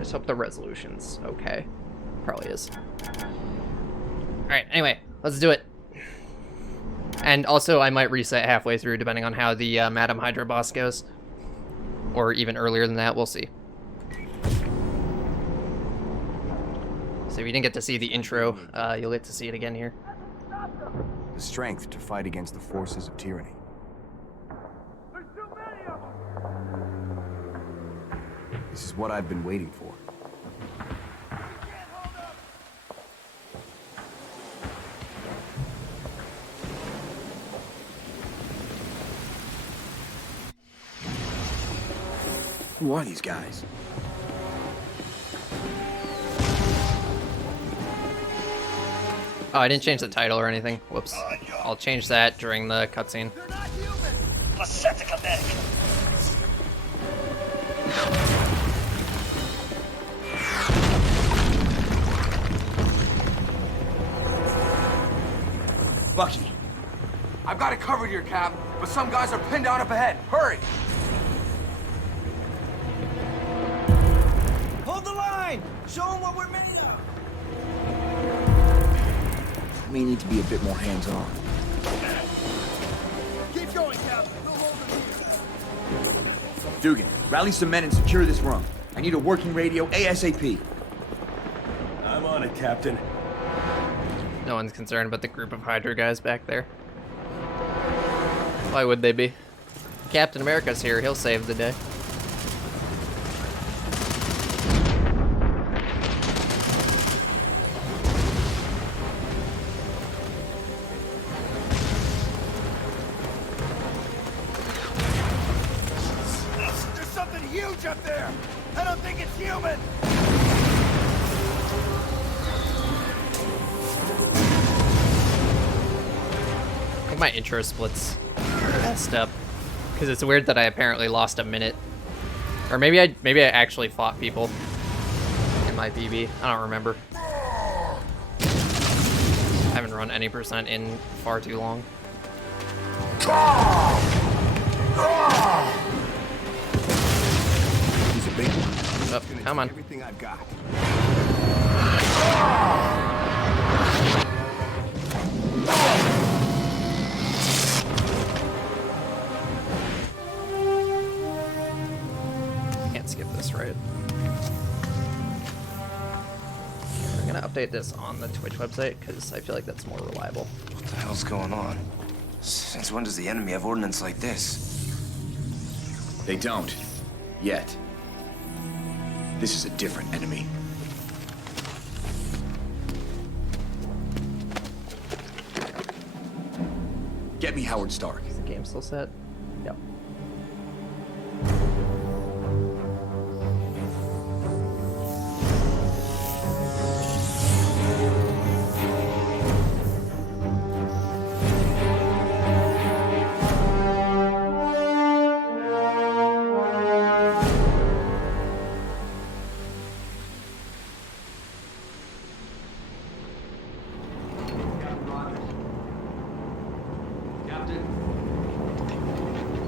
just hope the resolution's okay. Probably is. Alright, anyway, let's do it. And also, I might reset halfway through, depending on how the Madam Hydra boss goes. Or even earlier than that, we'll see. So if you didn't get to see the intro, you'll get to see it again here. The strength to fight against the forces of tyranny. There's too many of them! This is what I've been waiting for. Who are these guys? Oh, I didn't change the title or anything. Whoops. I'll change that during the cutscene. They're not human! Placentica back! Bucky, I've got it covered here, Cap, but some guys are pinned down up ahead. Hurry! Hold the line! Show them what we're made of! May need to be a bit more hands-on. Keep going, Cap. We'll hold them here. Dugan, rally some men and secure this room. I need a working radio ASAP. I'm on it, Captain. No one's concerned about the group of Hydra guys back there. Why would they be? Captain America's here, he'll save the day. There's something huge up there! I don't think it's human! I think my intro splits messed up. Because it's weird that I apparently lost a minute. Or maybe I actually fought people in my PB. I don't remember. I haven't run any percent in far too long. He's a big one. Oh, come on. Everything I've got. Can't skip this, right? I'm gonna update this on the Twitch website because I feel like that's more reliable. What the hell's going on? Since when does the enemy have ordnance like this? They don't. Yet. This is a different enemy. Get me Howard Stark. Is the game still set? Yep.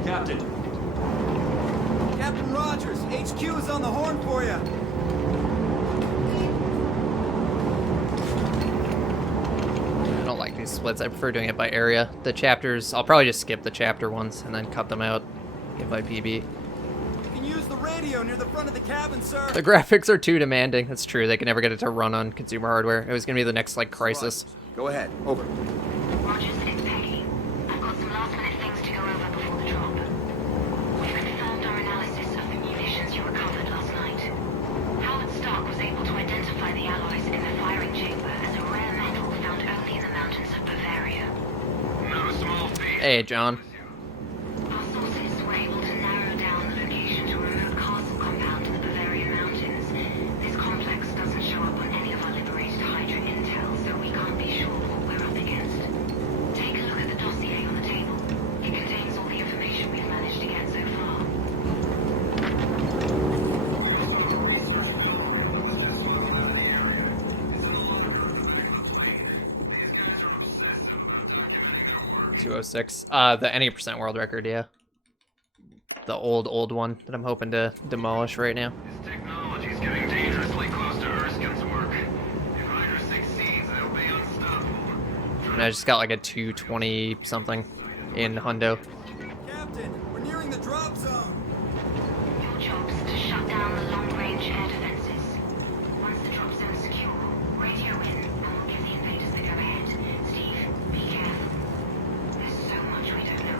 Captain. Captain Rogers, HQ is on the horn for you. I don't like these splits. I prefer doing it by area. The chapters, I'll probably just skip the chapter ones and then cut them out. Get by PB. You can use the radio near the front of the cabin, sir. The graphics are too demanding. That's true. They can never get it to run on consumer hardware. It was gonna be the next like crisis. Go ahead. Over. Rogers, it's Peggy. I've got some last-minute things to go over before the drop. We've confirmed our analysis of the munitions you recovered last night. Howard Stark was able to identify the alloys in the firing chamber as a rare metal found only in the mountains of Bavaria. Hey, John. Our sources were able to narrow down the location to a remote castle compound in the Bavarian mountains. This complex doesn't show up on any of our liberated Hydra intel, so we can't be sure what we're up against. Take a look at the dossier on the table. It contains all the information we've managed to get so far. .206. The any percent world record, yeah. The old one that I'm hoping to demolish right now. His technology's getting dangerously close to Erskine's work. If Ryder succeeds, they'll be unstoppable. And I just got like a 220 something in hundo. Captain, we're nearing the drop zone. Your job's to shut down the long-range air defenses. Once the drop zone's secure, radio in, and we'll give the invaders the go-ahead. Steve, be careful. There's so much we don't know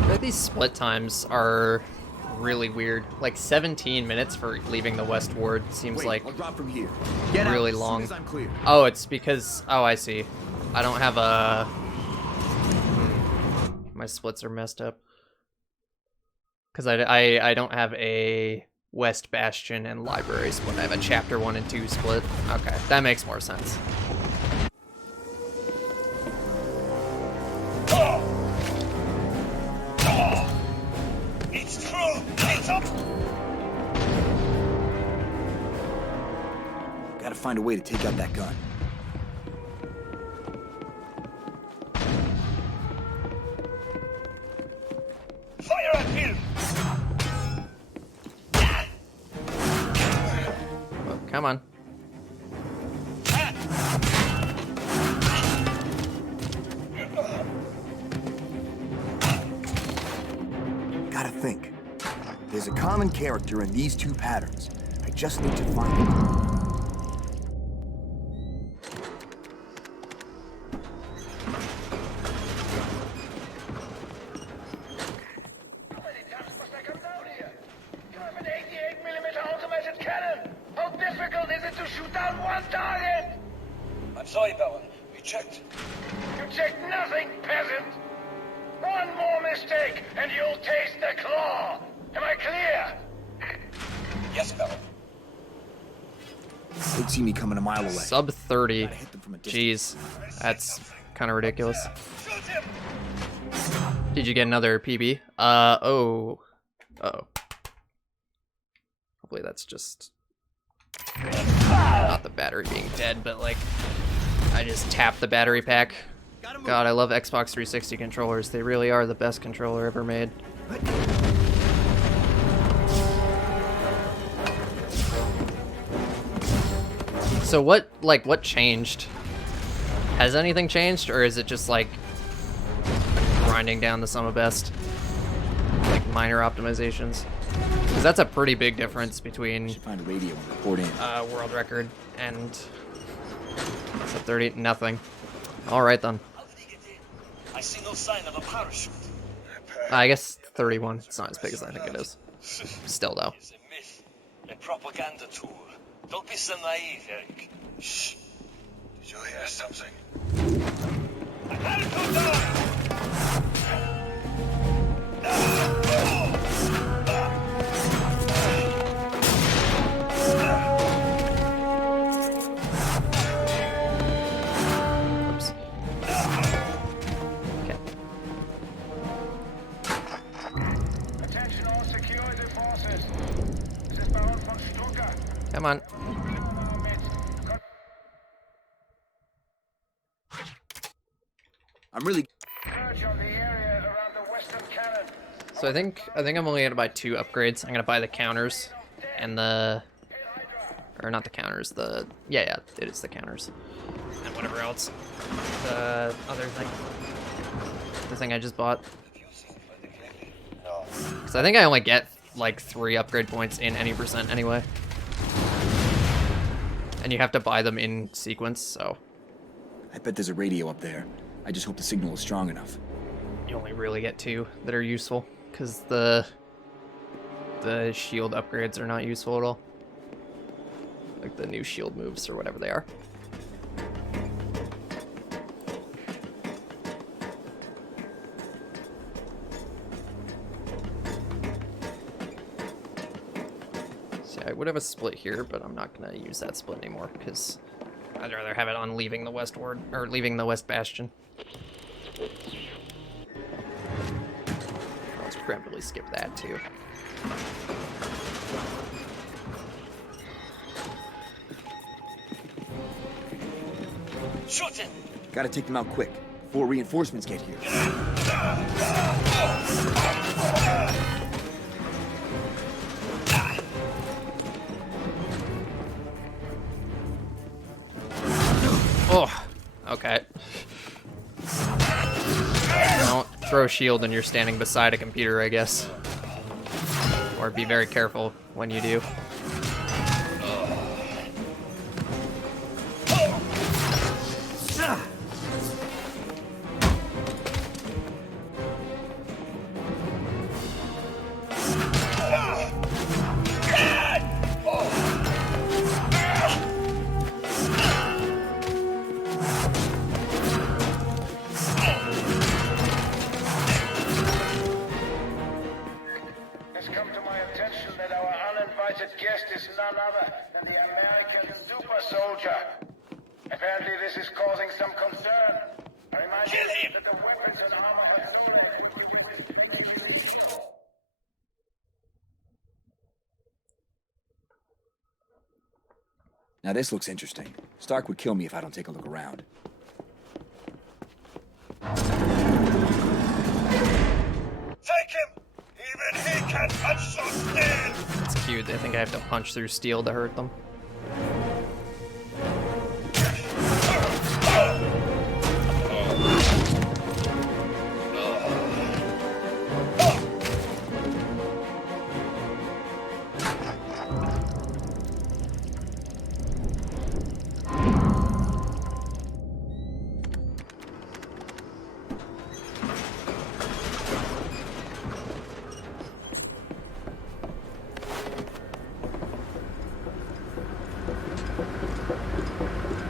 about. But these split times are really weird. Like 17 minutes for leaving the West Ward seems Wait, like I'll drop from here. Get really out as long. soon as I'm clear. Oh, it's because, oh, I see. I don't have a, my splits are messed up. Because I don't have a West Bastion and Library split. I have a Chapter 1 and 2 split. Okay, that makes more sense. It's true. It's up. Gotta find a way to take out that gun. Fire at him! Oh, come on. Gotta think. There's a common character in these two patterns. I just need to find him. I'm sorry, Baron. We checked. You checked nothing, peasant. One more mistake, and you'll taste the claw. Am I clear? Yes, Baron. They'd see me coming a mile away. Sub 30. Gotta hit them from a distance. Jeez, that's kind of ridiculous. Shoot him! Did you get another PB? Oh. Uh-oh. Hopefully that's just not the battery being dead, but like I just tapped the battery pack. God, I love Xbox 360 controllers. They really are the best controller ever made. So what changed? Has anything changed, or is it just like grinding down the sum of best? Like minor optimizations? Because that's a pretty big difference between Should find a radio and report in. world record and sub 30. Nothing. All right then. How did he get in? I see no sign of a parachute. I guess 31. It's not as big as I think it is. Still though. It's a myth, a propaganda tool. Don't be so naive, Eric. Shh. Did you hear something? I had to go down! Oops. Okay. Attention all security forces. This is Baron von Stuttgart. Come on. I'm really... Search on the area around the western cannon. So I think I'm only gonna buy 2 upgrades. I'm gonna buy the counters and the, or not the counters, the, yeah, it is the counters. And whatever else. The other thing. The thing I just bought. Because I think I only get like 3 upgrade points in any percent anyway. And you have to buy them in sequence, so I bet there's a radio up there. I just hope the signal is strong enough. you only really get 2 that are useful. Because the shield upgrades are not useful at all. Like the new shield moves or whatever they are. See, I would have a split here, but I'm not gonna use that split anymore because I'd rather have it on leaving the West Ward or leaving the West Bastion. I'll just preemptively skip that too. Shoot him! Gotta take them out quick, before reinforcements get here. throw a shield and you're standing beside a computer, I guess. Or be very careful when you do. It's come to my attention that our uninvited guest is none other than the American super soldier. Apparently this is causing some concern. I remind you that the weapons and armor have stolen equipped you with make you illegal. Now this looks interesting. Stark would kill me if I don't take a look around. Take him! Even he can't punch so steel! It's cute. I think I have to punch through steel to hurt them.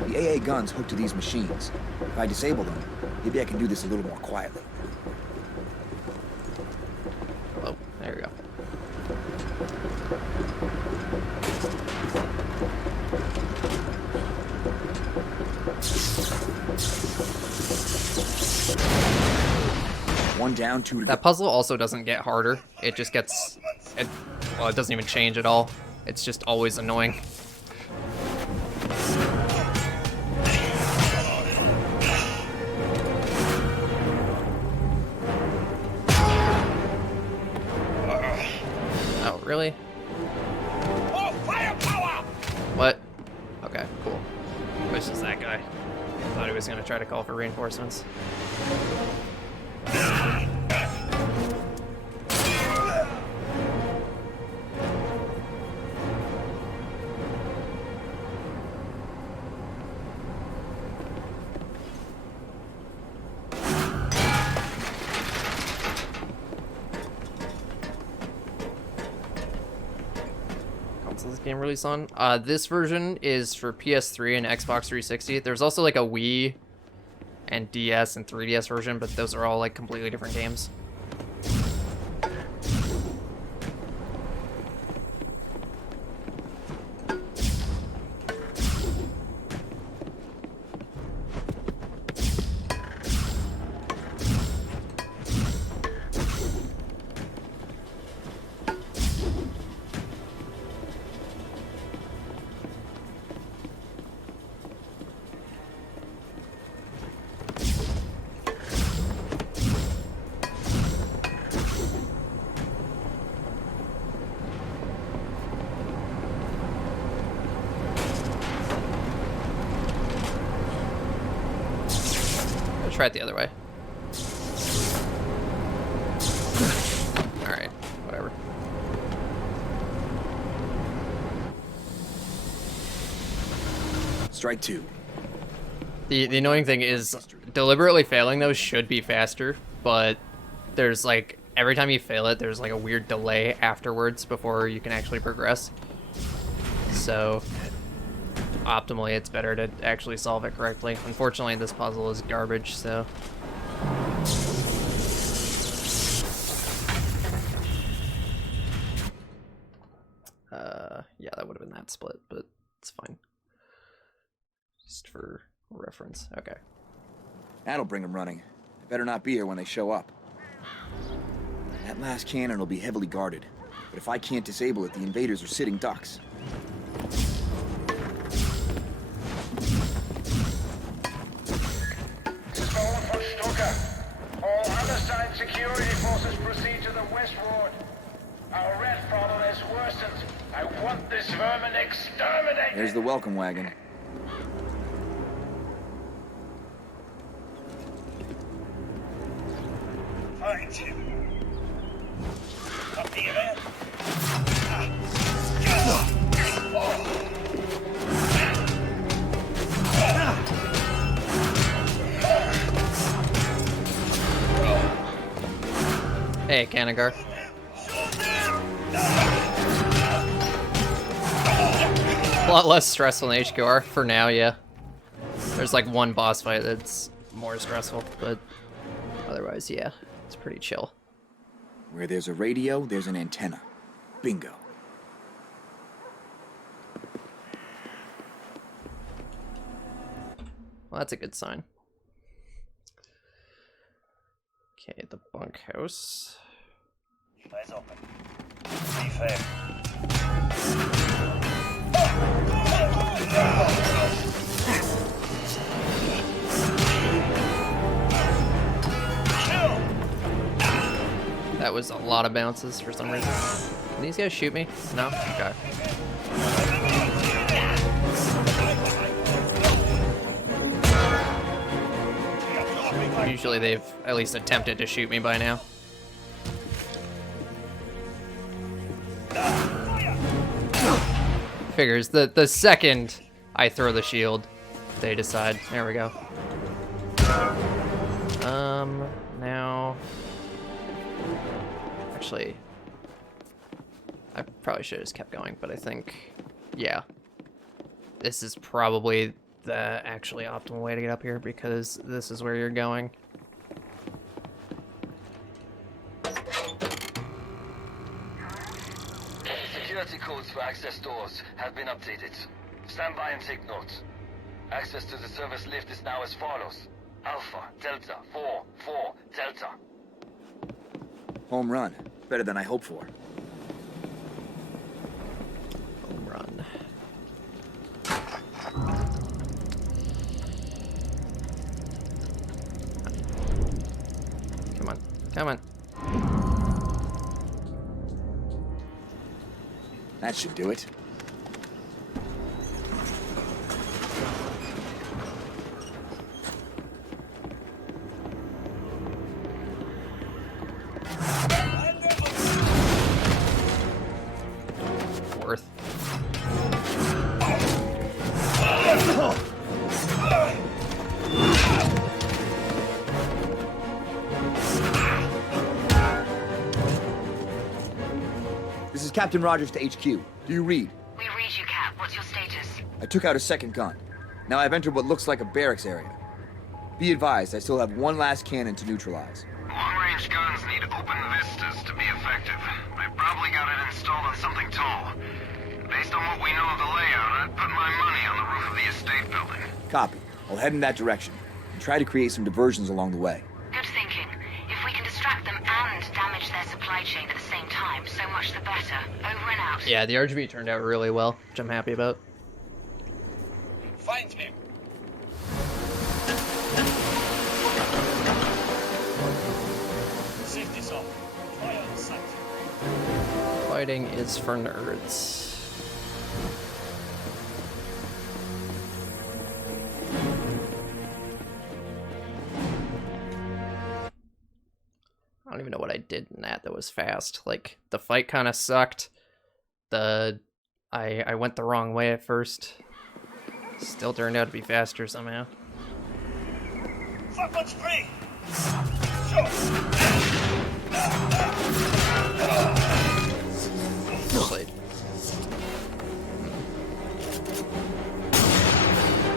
The AA gun's hooked to these machines. If I disable them, maybe I can do this a little more quietly. Oh, there we go. One down, two to go. That puzzle also doesn't get harder. It just gets... well, it doesn't even change at all. It's just always annoying. Oh, really? More firepower! What? Okay, cool. Which is that guy? Thought he was gonna try to call for reinforcements. This game release on? This version is for PS3 and Xbox 360. There's also like a Wii and DS and 3DS version, but those are all like completely different games. Try it the other way. Alright, whatever. Strike two. The annoying thing is deliberately failing those should be faster, but there's like every time you fail it, there's like a weird delay afterwards before you can actually progress. So optimally, it's better to actually solve it correctly. Unfortunately, this puzzle is garbage, so... yeah, that would have been that split, but it's fine. Just for reference. Okay. That'll bring them running. They better not be here when they show up. That last cannon will be heavily guarded, but if I can't disable it, the invaders are sitting ducks. All unassigned security forces proceed to the west ward. Our rat problem has worsened. I want this vermin exterminated. There's the welcome wagon. Find him. Up here. Hey, Kanagar. A lot less stressful than HQR for now, yeah. There's like one boss fight that's more stressful, but otherwise, yeah, it's pretty chill. Where there's a radio, there's an antenna. Bingo. Well, that's a good sign. Okay, the bunkhouse. Eyes open. Be fair. That was a lot of bounces for some reason. Can these guys shoot me? No? Okay. Usually they've at least attempted to shoot me by now. Figures. The second I throw the shield, they decide. There we go. Now... Actually, I probably should have just kept going, but I think, yeah. This is probably the actually optimal way to get up here, because this is where you're going. Security codes for access doors have been updated. Stand by and take note. Access to the service lift is now as follows. Alpha, Delta, 4, 4, Delta. Home run. Better than I hoped for. Home run. Come on. Come on. That should do it. Worth. This is Captain Rogers to HQ. Do you read? We read you, Cap. What's your status? I took out a second gun. Now I've entered what looks like a barracks area. Be advised, I still have one last cannon to neutralize. Long-range guns need open vistas to be effective. I probably got it installed on something tall. Based on what we know of the layout, I'd put my money on the roof of the estate building. Copy. I'll head in that direction and try to create some diversions along the way. Good thinking. If we can distract them and damage their supply chain at the same time, so much the better. Over and out. Yeah, the RGB turned out really well, which I'm happy about. Find him. Safety off. Fire on sight. Fighting is for nerds. I don't even know what I did in that was fast. Like, the fight kind of sucked. I went the wrong way at first. Still turned out to be faster somehow. Someone's free. Sure. Played.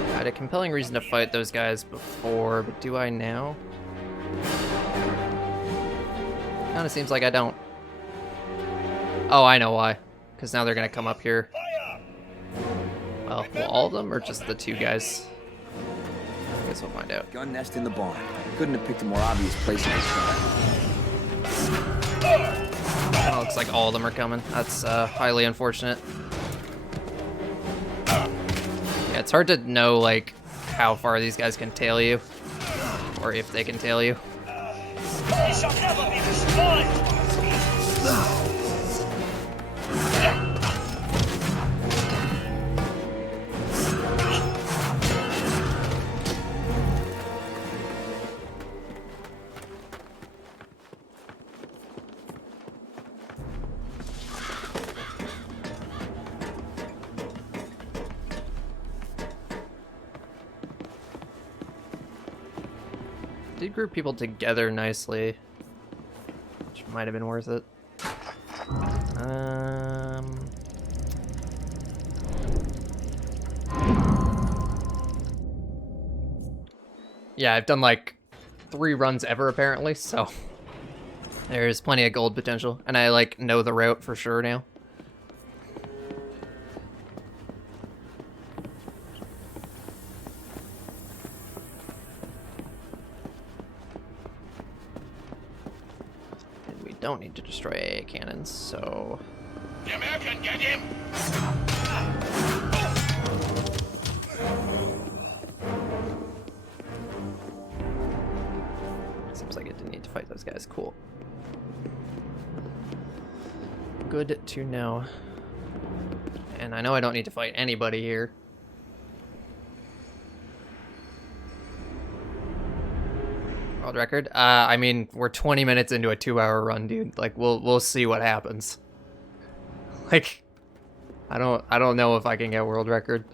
I had a compelling reason to fight those guys before, but do I now? Kind of seems like I don't. Oh, I know why. Because now they're gonna come up here. Well, all of them, or just the two guys? I guess we'll find out. Gun nest in the barn. Couldn't have picked a more obvious place in this Kind of looks like all of them are coming. That's highly unfortunate. Yeah, it's hard to know like how far these guys can tail you, or if they can tail you. He shall never be destroyed. Did group people together nicely, which might have been worth it. Yeah, I've done like 3 runs ever apparently, so there's plenty of gold potential, and I like know the route for sure now. And we don't need to destroy cannons, so The American, get him! seems like it didn't need to fight those guys. Cool. Good to know. And I know I don't need to fight anybody here. World record? I mean, we're 20 minutes into a 2-hour run, dude. Like, we'll see what happens. Like, I don't know if I can get world record.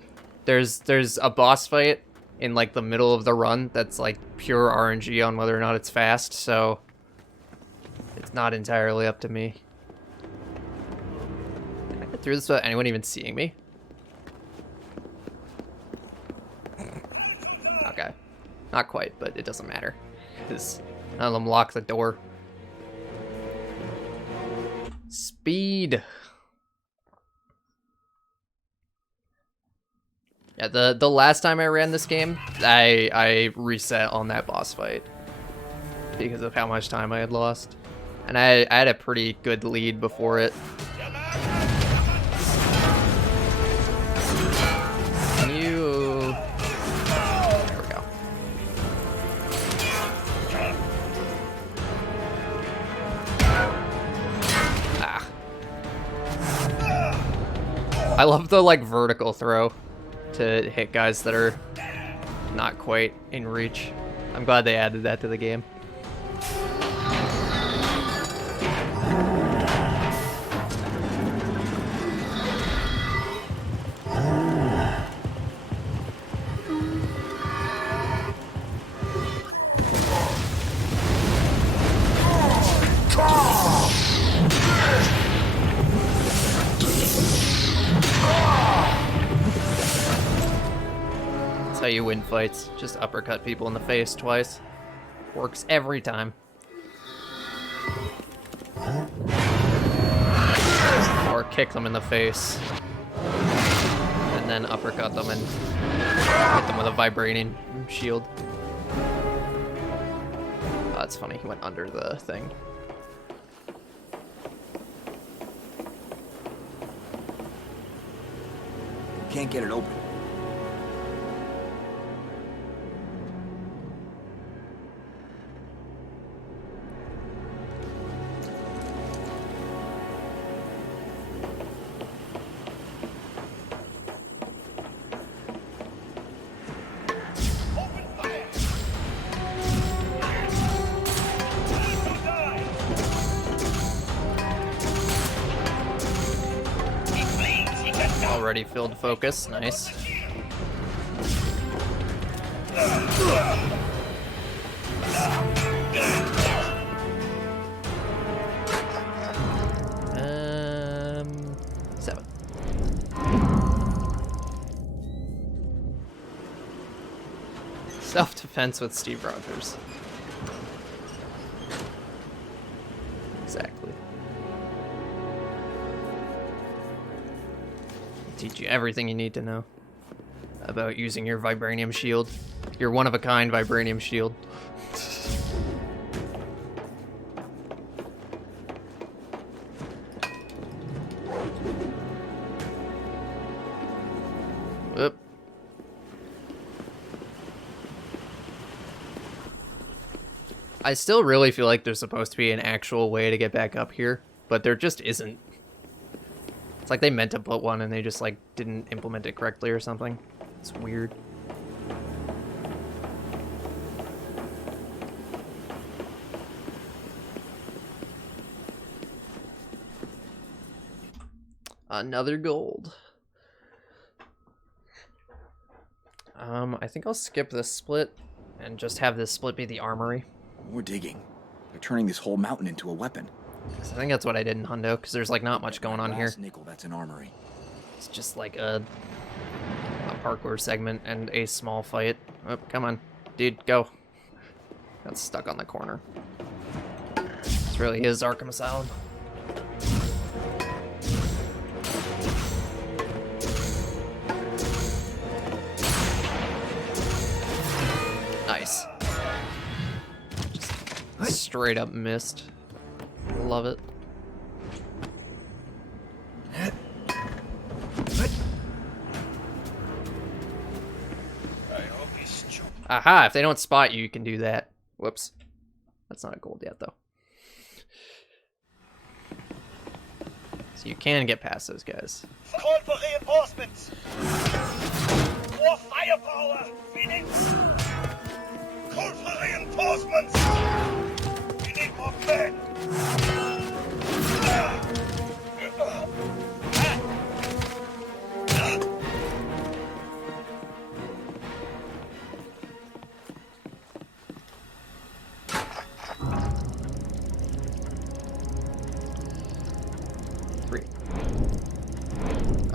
There's a boss fight in like the middle of the run that's like pure RNG on whether or not it's fast, so it's not entirely up to me. Can I get through this without anyone even seeing me? Okay. Not quite, but it doesn't matter. Because none of them lock the door. Speed! Yeah, the last time I ran this game, I reset on that boss fight because of how much time I had lost. And I had a pretty good lead before it. Can you... There we go. Ah. I love the, like, vertical throw to hit guys that are not quite in reach. I'm glad they added that to the game. How you win fights. Just uppercut people in the face twice. Works every time. Or kick them in the face. And then uppercut them and hit them with a vibrating shield. Oh, that's funny. He went under the thing. Can't get it open. Already filled focus, nice. Seven. Self-defense with Steve Rogers. Exactly. Teach you everything you need to know about using your vibranium shield. Your one-of-a-kind vibranium shield. Whoop. I still really feel like there's supposed to be an actual way to get back up here, but there just isn't. It's like they meant to put one and they just like didn't implement it correctly or something. It's weird. Another gold. I think I'll skip this split and just have this split be the armory. More digging. They're turning this whole mountain into a weapon. So I think that's what I did in Hundo, because there's like not much going on here. Last nickel, that's an armory. It's just like a parkour segment and a small fight. Oh, come on. Dude, go. Got stuck on the corner. This really is Arkham Asylum. Nice. Just straight up missed. Love it. Aha, if they don't spot you, you can do that. Whoops. That's not a gold yet, though. So you can get past those guys. Call for reinforcements! More firepower, Phoenix! Call for reinforcements! We need more men!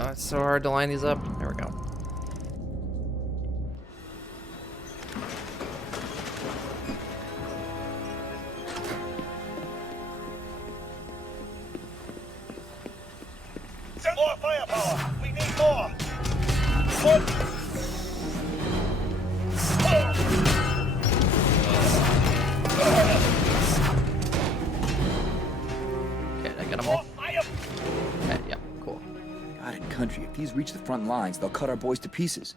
Oh, it's so hard to line these up. There we go. More firepower! We need more! Okay, I got them all. Okay, yeah, cool. God and country, if these reach the front lines, they'll cut our boys to pieces.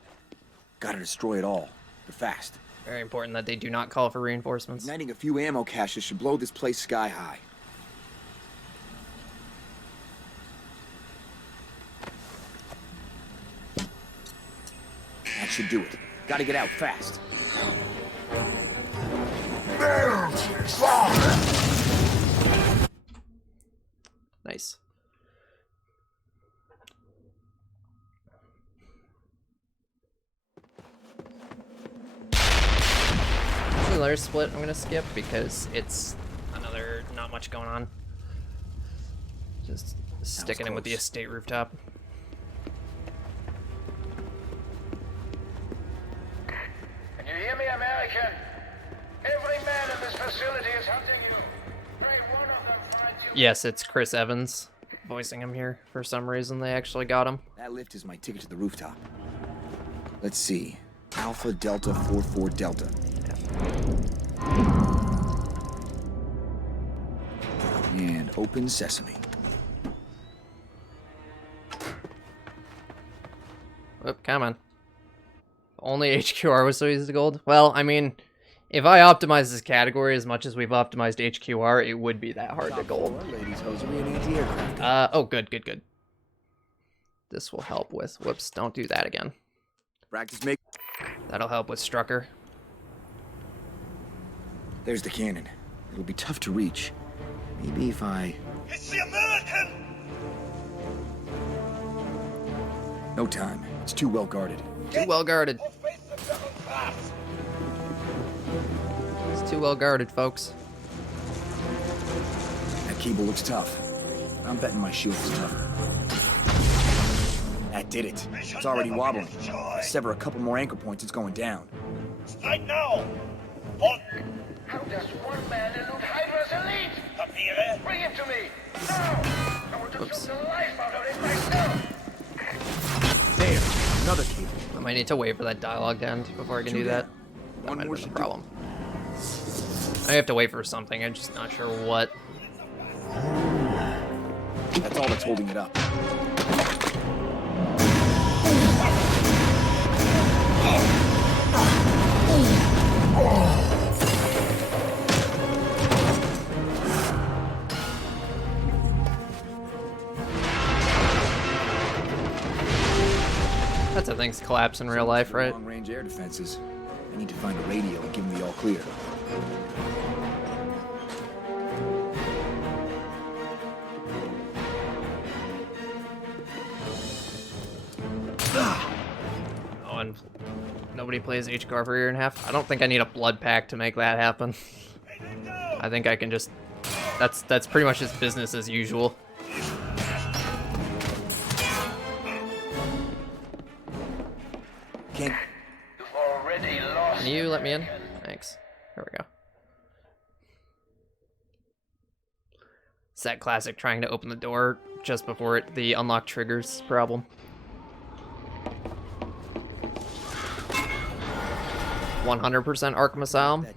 Gotta destroy it all. But fast. Very important that they do not call for reinforcements. Igniting a few ammo caches should blow this place sky high. That should do it. Gotta get out fast. Nice. Another split I'm gonna skip because it's another not much going on. Just sticking in with the estate rooftop. Can you hear me, American? Every man in this facility is hunting you. Pray one of them finds you. Yes, it's Chris Evans voicing him here. For some reason, they actually got him. That lift is my ticket to the rooftop. Let's see. Alpha Delta 44 Delta. And open sesame. Oh, come on. Only HQR was so easy to gold? Well, I mean, if I optimize this category as much as we've optimized HQR, it would be that hard to gold. Ladies hosiery and anti-aircraft. Oh, good, good, good. This will help with... Whoops, don't do that again. Practice make. That'll help with Strucker. There's the cannon. It'll be tough to reach. Maybe if I... It's the American! No time. It's too well guarded. Too well guarded. Or face the devil fast! It's too well guarded, folks. That cable looks tough. I'm betting my shield is tougher. That did it. It's already wobbling. Sever a couple more anchor points, it's going down. Strike now! Halt! How does one man elude Hydra's elite? Papiere! Bring him to me! Now! I want to shoot the life out of it myself! There! Another cable. I might need to wait for that dialogue to end before I can do that. That One might more have been should the do problem. I have to wait for something, I'm just not sure what. That's all that's holding it up. That's how things collapse in real life, right? Long-range air defenses. I need to find a radio and give them the all clear. Oh, nobody plays HCAR for a year and a half. I don't think I need a blood pack to make that happen. I think I can just... That's pretty much just business as usual. Can't... You've already lost. Can you let me in? Thanks. There we go. It's that classic trying to open the door just before the unlock triggers problem. 100% Arkham Asylum?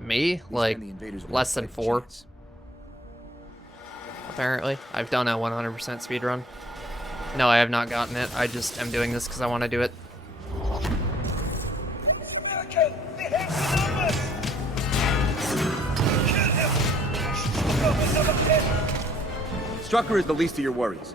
Me? Like, less than 4. Apparently. I've done a 100% speedrun. No, I have not gotten it. I just am doing this because I want to do it. Strucker is the least of your worries.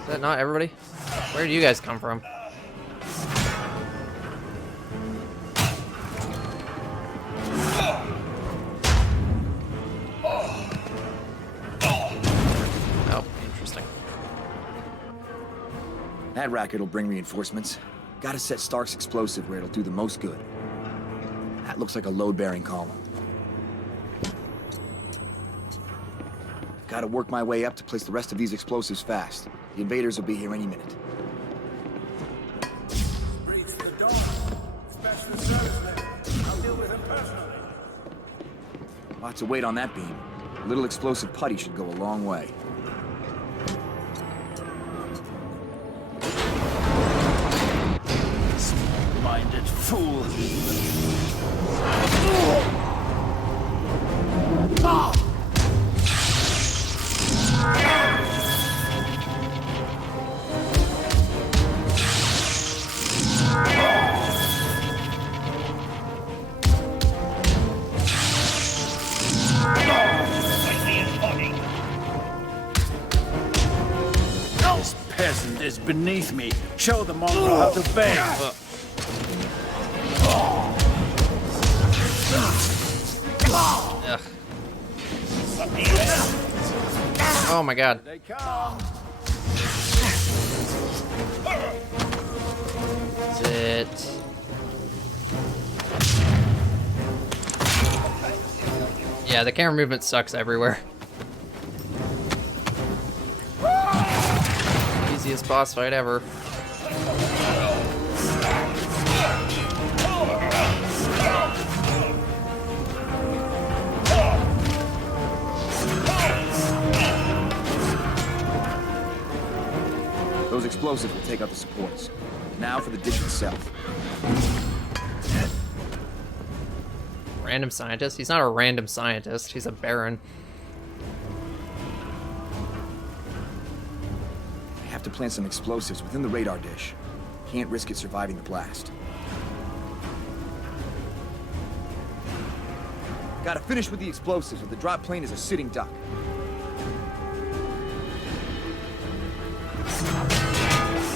Is that not everybody? Where do you guys come from? Oh, interesting. That racket will bring reinforcements. Gotta set Stark's explosive where it'll do the most good. That looks like a load-bearing column. Gotta work my way up to place the rest of these explosives fast. The invaders will be here any minute. Breach the door. Special servicemen. I'll deal with him personally. Lots of weight on that beam. A little explosive putty should go a long way. Small-minded fool. This peasant is beneath me. Show the mongrel how to beg. Ugh. Oh my god. They come. Is it... Yeah, the camera movement sucks everywhere. Easiest boss fight ever. Those explosives will take out the supports. Now for the dish itself. Random scientist? He's not a random scientist, he's a baron. I have to plant some explosives within the radar dish. Can't risk it surviving the blast. Gotta finish with the explosives, or the drop plane is a sitting duck.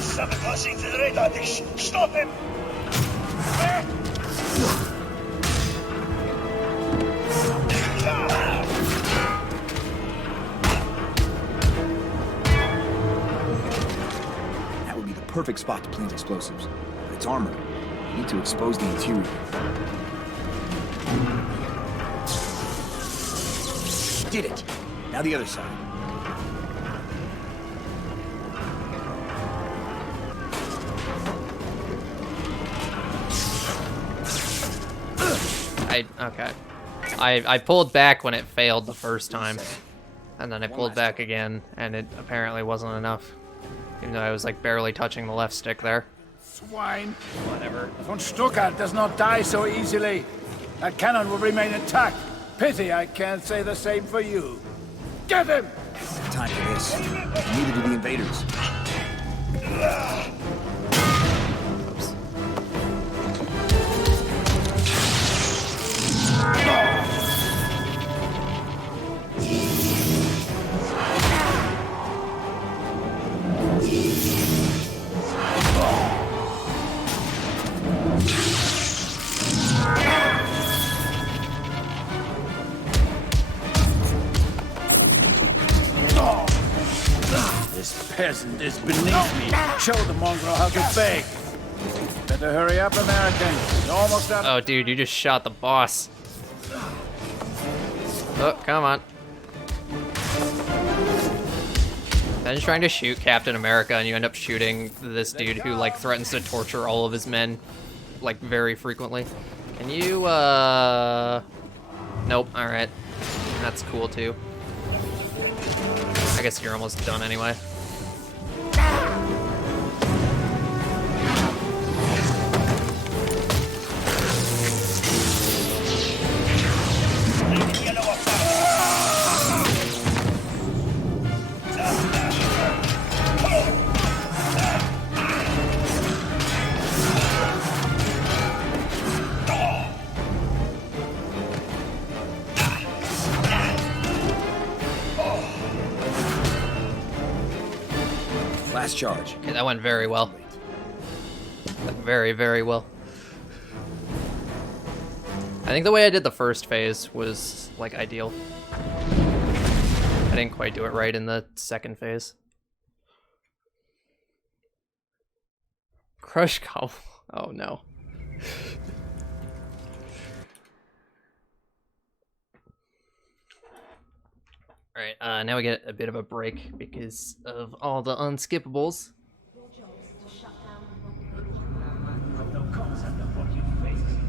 Sabotaging the radar dish. Stop him! That would be the perfect spot to plant explosives. But it's armor. I need to expose the interior. Did it! Now the other side. Okay. I pulled back when it failed the first time. And then I pulled back again, and it apparently wasn't enough. Even though I was like barely touching the left stick there. Swine. Whatever. Von Stuttgart does not die so easily. That cannon will remain intact. Pity I can't say the same for you. Get him! Time for this. Neither do the invaders. Oops. peasant is beneath me. Show the mongrel how to beg. Better hurry up, American. You're almost out. Oh, dude, you just shot the boss. Oh, come on. Then trying to shoot Captain America, and you end up shooting this dude who, like, threatens to torture all of his men, like, very frequently. Can you, Nope, alright. That's cool, too. I guess you're almost done anyway. Last charge. Okay, that went very well. Very, very well. I think the way I did the first phase was, like, ideal. I didn't quite do it right in the second phase. Crush Gobble. Oh, no. Alright, now we get a bit of a break because of all the unskippables.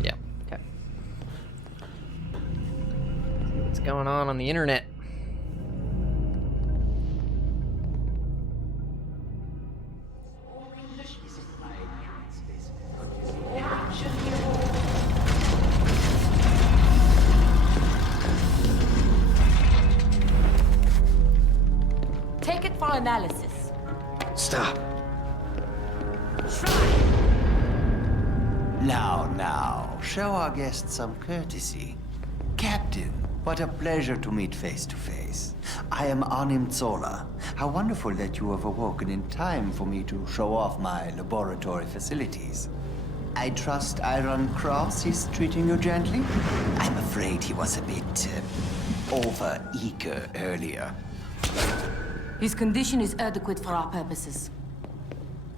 Yeah, okay. What's going on the internet? Take it for analysis. Stop. Now, show our guests some courtesy. Captain, what a pleasure to meet face to face. I am Arnim Zola. How wonderful that you have awoken in time for me to show off my laboratory facilities. I trust Iron Cross is treating you gently? I'm afraid he was a bit over-eager earlier. His condition is adequate for our purposes.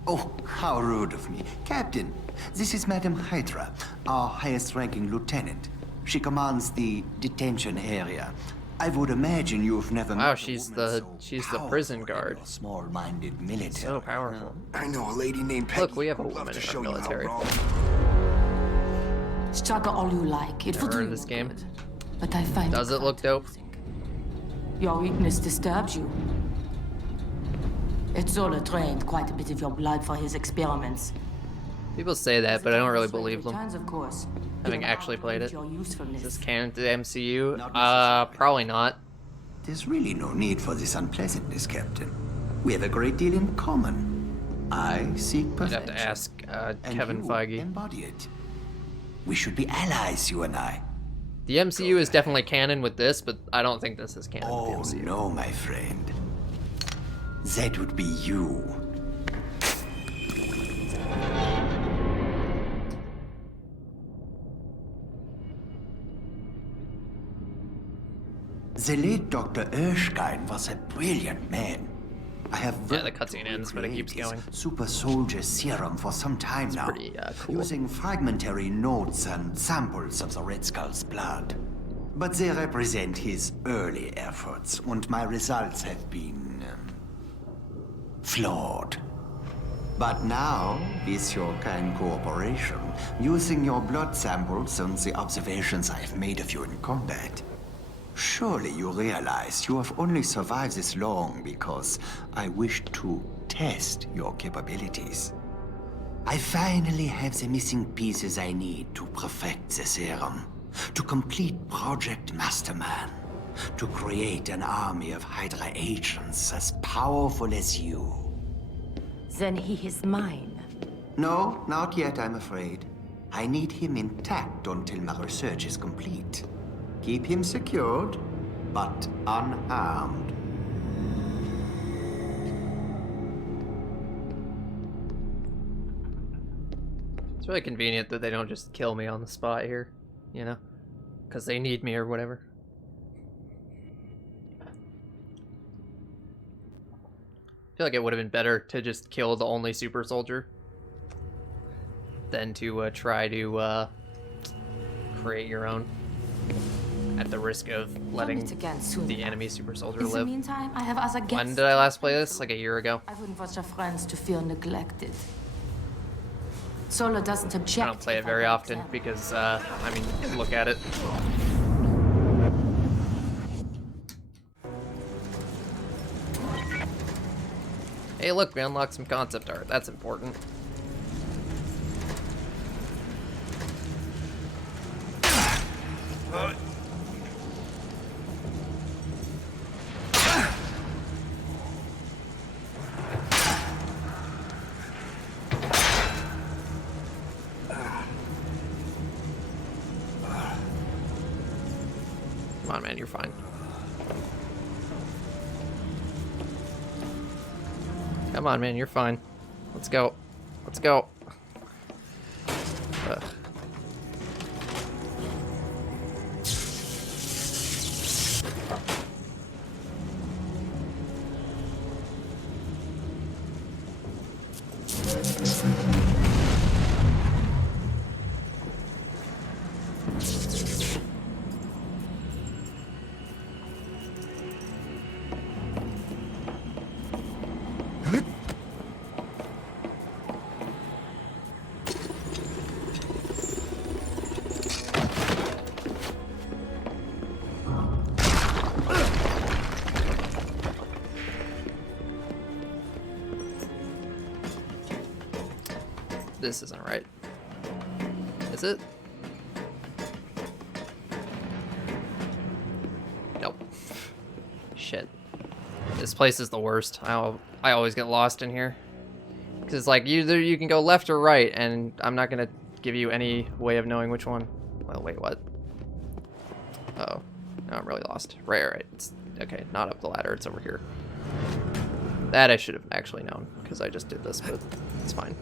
Oh, how rude of me. Captain, this is Madam Hydra, our highest-ranking lieutenant. She commands the detention area. I would imagine you've never Wow, met she's a woman the so she's the prison powerful guard. in your small-minded military. So powerful. I know a lady named Peggy. Look, we have a who'd love woman to in our show you how military. wrong. Struggle all you like. It Never will heard do of you this game. good. But I find Does it look quite dope? amusing. Your weakness disturbs you. Zola drained quite a bit of your blood for his experiments. People say that, but I don't really believe them. Returns, of course. Having It'll actually played it. your usefulness. Is this canon to the MCU? Not necessarily. Probably not. There's really no need for this unpleasantness, Captain. We have a great deal in common. I seek You'd perfection. have to ask and Kevin you Feige. embody it. We should be allies, you and I. The MCU is definitely canon with this, but I don't think this is canon Oh, with the MCU. no, my friend. That would be you. The late Dr. Erskine was a brilliant man. I have Yeah, the worked to cutscene ends, but it keeps recreate his going. Super soldier serum for some time now, pretty, cool. using fragmentary notes and samples of the Red Skull's blood. But they represent his early efforts, and my results have been flawed. But now, with your kind cooperation, using your blood samples and the observations I have made of you in combat, surely you realize you have only survived this long because I wished to test your capabilities. I finally have the missing pieces I need to perfect the serum, to complete Project Masterman, to create an army of Hydra agents as powerful as you. Then he is mine. No, not yet, I'm afraid. I need him intact until my research is complete. Keep him secured, but unharmed. It's really convenient that they don't just kill me on the spot here, you know? Because they need me or whatever. feel like it would have been better to just kill the only super soldier than to try to create your own at the risk of letting the enemy super soldier In the live. meantime, I have other guests. When did I last play this? Like a year ago. I wouldn't want your friends to feel neglected. Solo doesn't object. I don't play it very often because, I mean, look at it. Hey, look, we unlocked some concept art. That's important. Come on, man, you're fine. Come on, man, you're fine. Let's go. Let's go. Ugh. This isn't right. Is it? Nope. Shit. This place is the worst. I always get lost in here. Because, like, either you can go left or right, and I'm not going to give you any way of knowing which one. Well, wait, what? Uh-oh. No, I'm really lost. Right. It's, okay, not up the ladder. It's over here. That I should have actually known, because I just did this, but it's fine.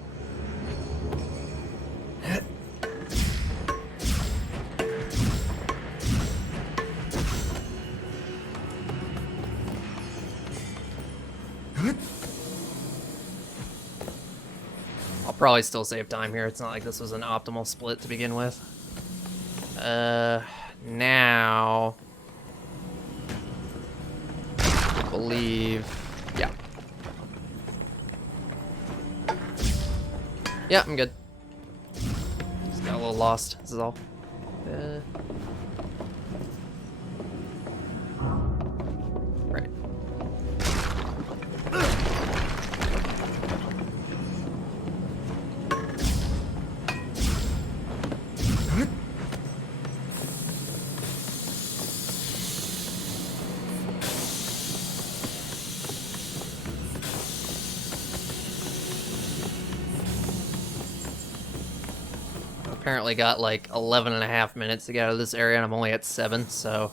I'll probably still save time here. It's not like this was an optimal split to begin with. Now... I believe... Yeah. Yeah, I'm good. Just got a little lost, this is all. Right. Apparently got like 11.5 minutes to get out of this area, and I'm only at 7, so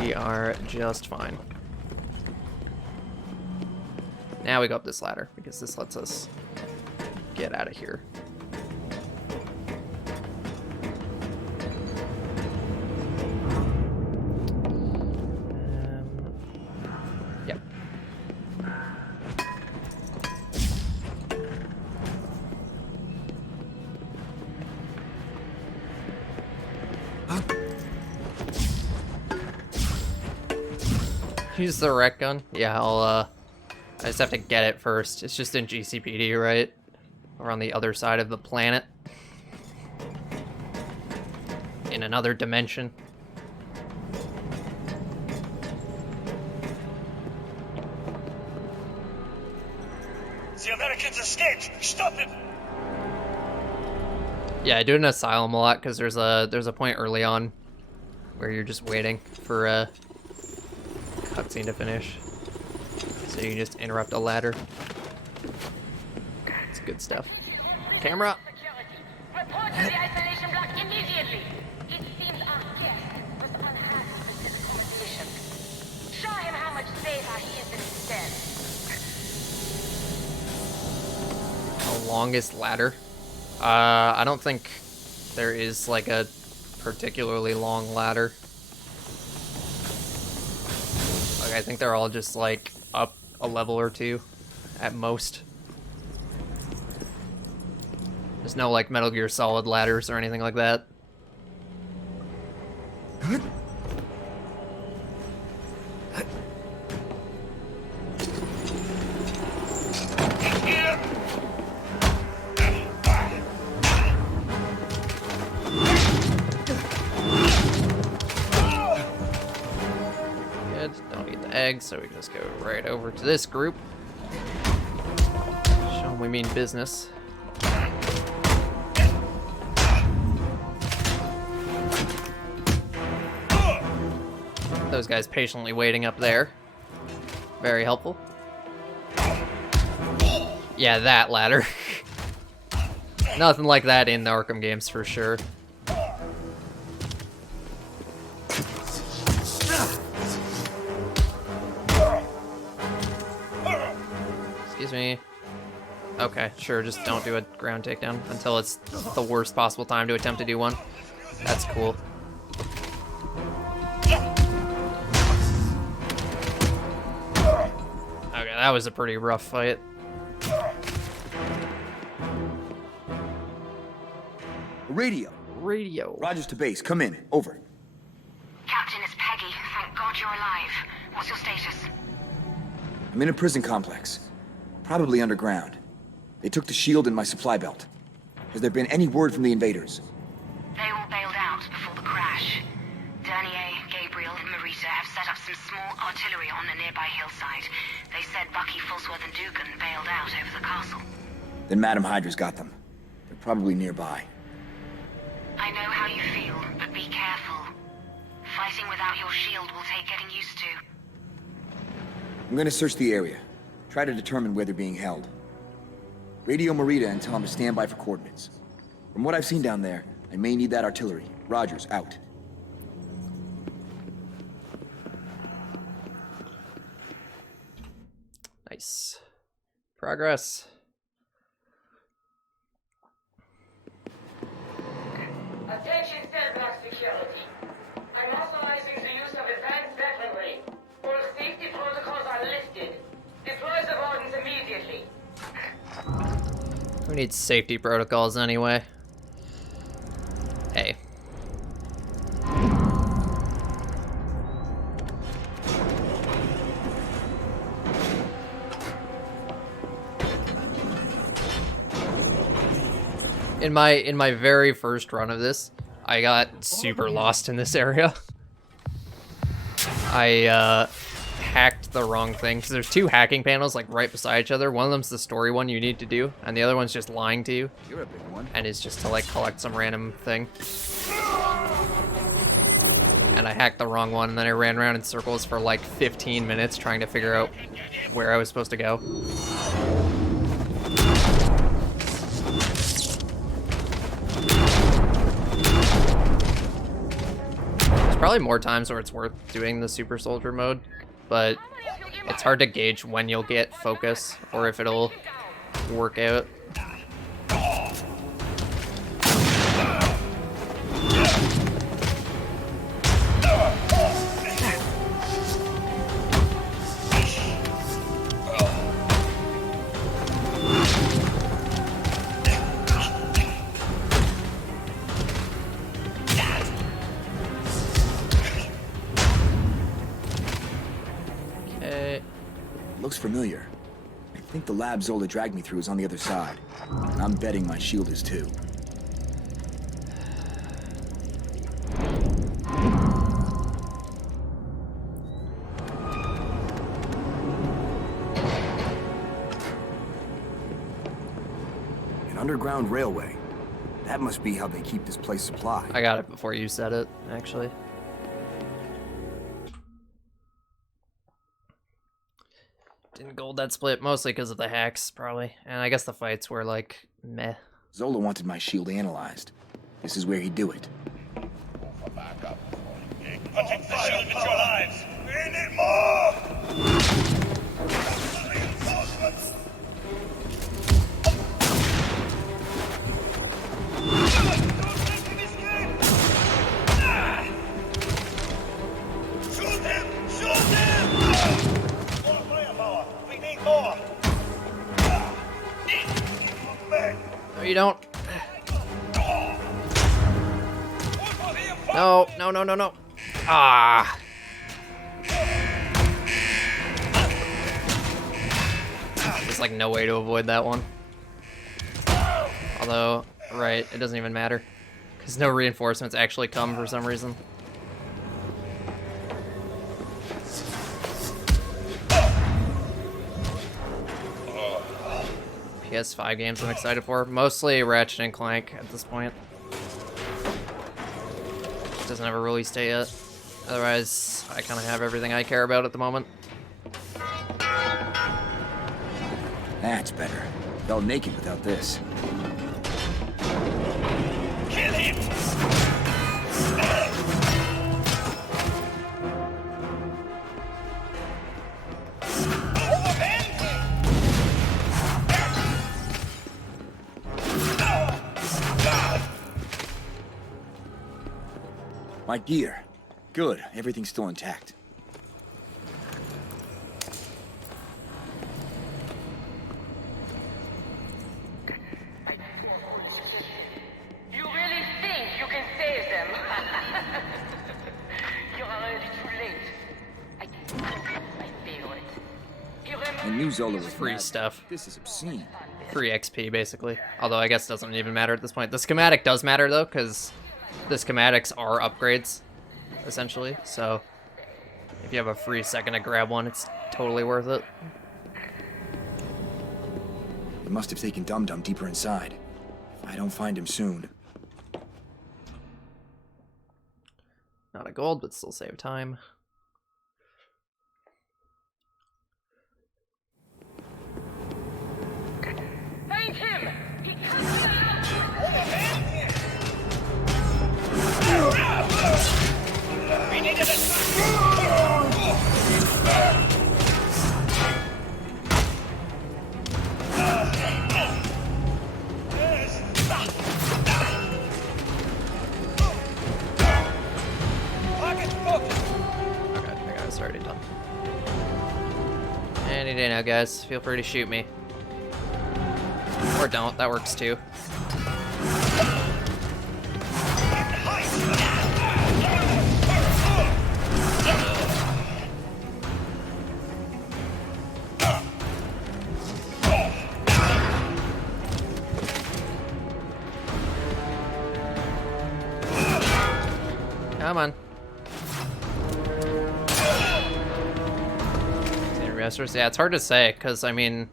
we are just fine. Now we go up this ladder, because this lets us get out of here. Yep. Use the rec gun? Yeah, I just have to get it first. It's just in GCPD, right? We're on the other side of the planet. In another dimension. The Americans escaped! Stop them! Yeah, I do an asylum a lot because there's a point early on where you're just waiting for a cutscene to finish, so you can just interrupt a ladder. It's good stuff. Camera. Report to the isolation block immediately. It seems our guest was unhappy with this accommodation. Show him how much safer he is instead. The longest ladder. I don't think there is like a particularly long ladder. Like, I think they're all just like up a level or two at most. There's no like Metal Gear Solid ladders or anything like that. Good, don't eat the eggs, so we can just go right over to this group. Show them we mean business. Those guys patiently waiting up there. Very helpful. Yeah, that ladder. Nothing like that in the Arkham games for sure. Excuse me. Okay, sure, just don't do a ground takedown until it's the worst possible time to attempt to do one. That's cool. Okay, that was a pretty rough fight. Radio. Radio. Rogers to base. Come in. Over. Captain, it's Peggy. Thank God you're alive. What's your status? I'm in a prison complex. Probably underground. They took the shield and my supply belt. Has there been any word from the invaders? They all bailed out before the crash. Dernier, Gabriel, and Marita have set up some small artillery on a nearby hillside. They said Bucky, Falsworth, and Dugan bailed out over the castle. Then Madam Hydra's got them. They're probably nearby. I know how you feel, but be careful. Fighting without your shield will take getting used to. I'm gonna search the area. Try to determine where they're being held. Radio Marita and tell them to stand by for coordinates. From what I've seen down there, I may need that artillery. Rogers, out. Nice. Progress. Attention Cellblock security. I'm authorizing the use of advanced weaponry. All safety protocols are listed. Deploy the wardens immediately. Who needs safety protocols anyway? Hey. In my very first run of this, I got super lost in this area. I hacked the wrong thing because there's two hacking panels like right beside each other. One of them's the story one you need to do, and the other one's just lying to you. You're a big one. And it's just to like collect some random thing. And I hacked the wrong one, and then I ran around in circles for like 15 minutes trying to figure out where I was supposed to go. There's probably more times where it's worth doing the super soldier mode, but it's hard to gauge when you'll get focus or if it'll work out. Looks familiar. I think the lab Zola dragged me through is on the other side. And I'm betting my shield is too. An underground railway. That must be how they keep this place supplied. I got it before you said it, actually. Didn't gold that split, mostly because of the hacks, probably. And I guess the fights were, like, meh. Zola wanted my shield analyzed. This is where he'd do it. Protect the shield with your lives! We need more! Shoot him! Shoot him! More firepower! We you don't. No, no, no, no, no. Ah. There's like no way to avoid that one. Although, right, it doesn't even matter. Because no reinforcements actually come for some reason. PS5 games I'm excited for. Mostly Ratchet and Clank at this point. Doesn't have a release date yet. Otherwise, I kind of have everything I care about at the moment. That's better. Felt naked without this. Kill him! My gear. Good. Everything's still intact. You really think you can save them? You're already too late. I my favorite. You I remember knew Zola was Free mad. stuff. This is obscene. Free XP, basically. Although I guess it doesn't even matter at this point. The schematic does matter, though, because the schematics are upgrades, essentially. So if you have a free second to grab one, it's totally worth it. They must have taken Dum Dum deeper inside. If I don't find him soon. Not a gold, but still save time. find him? He can't We needed a Okay, I got this already done. Any day now, guys. Feel free to shoot me. Or don't, that works too. Come on. Remasters? Yeah, it's hard to say, because, I mean,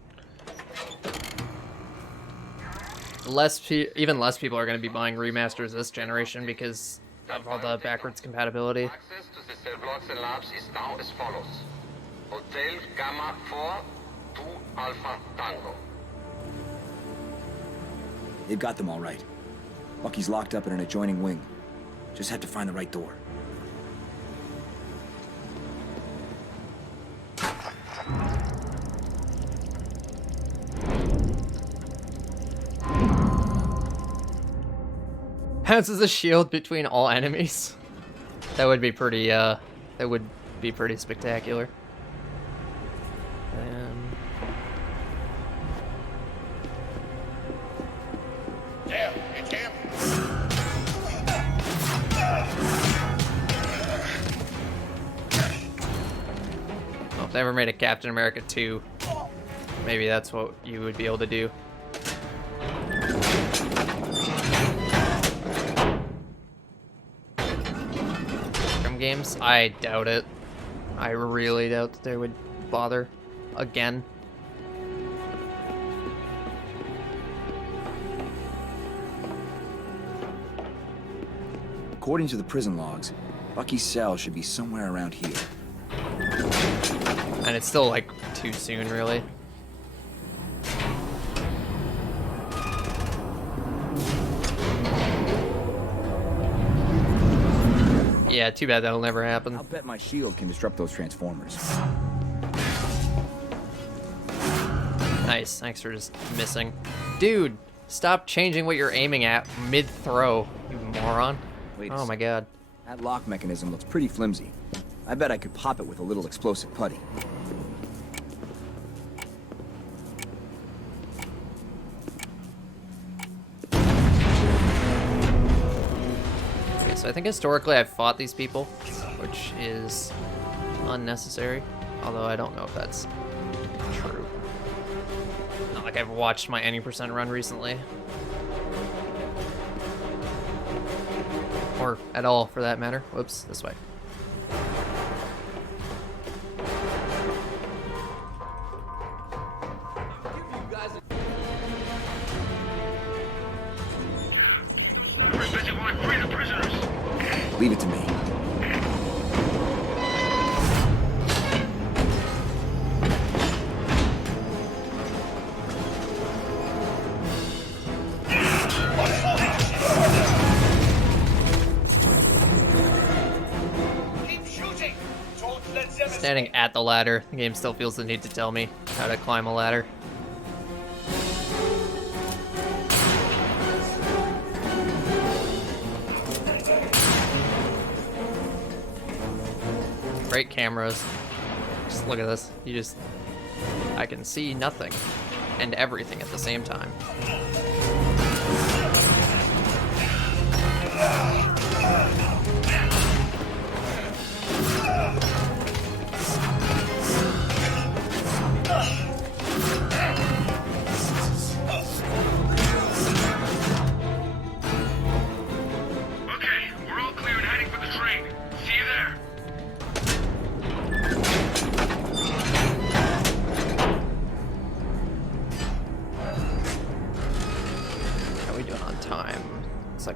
even less people are going to be buying remasters this generation because of all the backwards compatibility. Access to the cell blocks and labs is now as follows. Hotel Gamma 4 to Alpha Tango. They've got them all right. Bucky's locked up in an adjoining wing. Just have to find the right door. Pounce as a shield between all enemies. That would be pretty, that would be pretty spectacular. Damn, it's him. Well, if they ever made a Captain America 2, maybe that's what you would be able to do. Games? I doubt it. I really doubt that they would bother again. According to the prison logs, Bucky's cell should be somewhere around here. And it's still like too soon, really. Yeah, too bad that'll never happen. I'll bet my shield can disrupt those transformers. Nice, thanks for just missing. Dude, stop changing what you're aiming at mid-throw, you moron. Wait a Oh my god. That lock mechanism looks pretty flimsy. I bet I could pop it with a little explosive putty. So I think historically I've fought these people, which is unnecessary. Although I don't know if that's true. Not like I've watched my any percent run recently. Or at all, for that matter. Whoops, this way. Leave it to me. Standing at the ladder, the game still feels the need to tell me how to climb a ladder. Great cameras. Just look at this. I can see nothing and everything at the same time.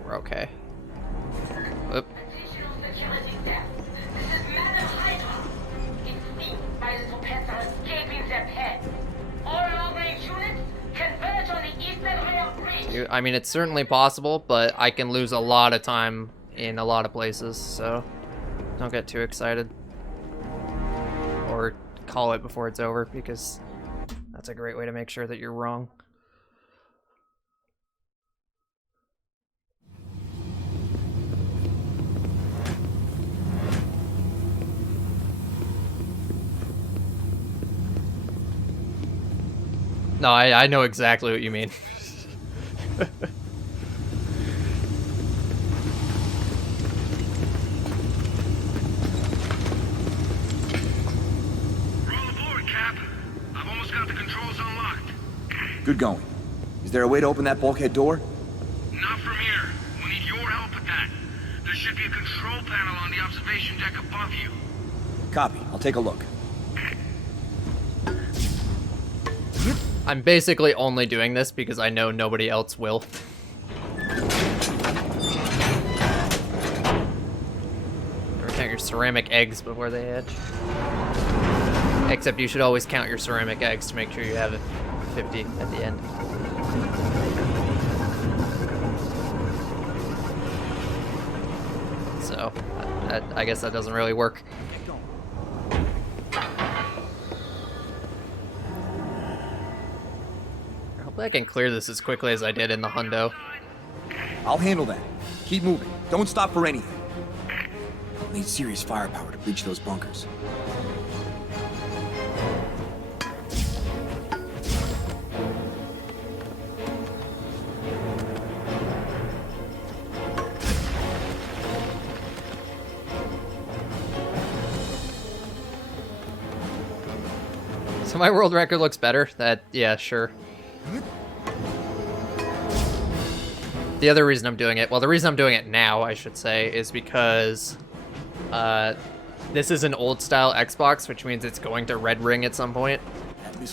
Okay. Whoop. I mean, it's certainly possible, but I can lose a lot of time in a lot of places, so don't get too excited. Or call it before it's over, because that's a great way to make sure that you're wrong. No, I know exactly what you mean. Roll aboard, Cap. I've almost got the controls unlocked. Good going. Is there a way to open that bulkhead door? Not from here. We need your help with that. There should be a control panel on the observation deck above you. Copy. I'll take a look. I'm basically only doing this because I know nobody else will. Never count your ceramic eggs before they hatch. Except you should always count your ceramic eggs to make sure you have a 50 at the end. So, I guess that doesn't really work. I can clear this as quickly as I did in the hundo. I'll handle that. Keep moving. Don't stop for anything. I'll need serious firepower to breach those bunkers. So my world record looks better. Yeah, sure. The other reason I'm doing it, well, the reason I'm doing it now, I should say, is because this is an old-style Xbox, which means it's going to red ring at some point,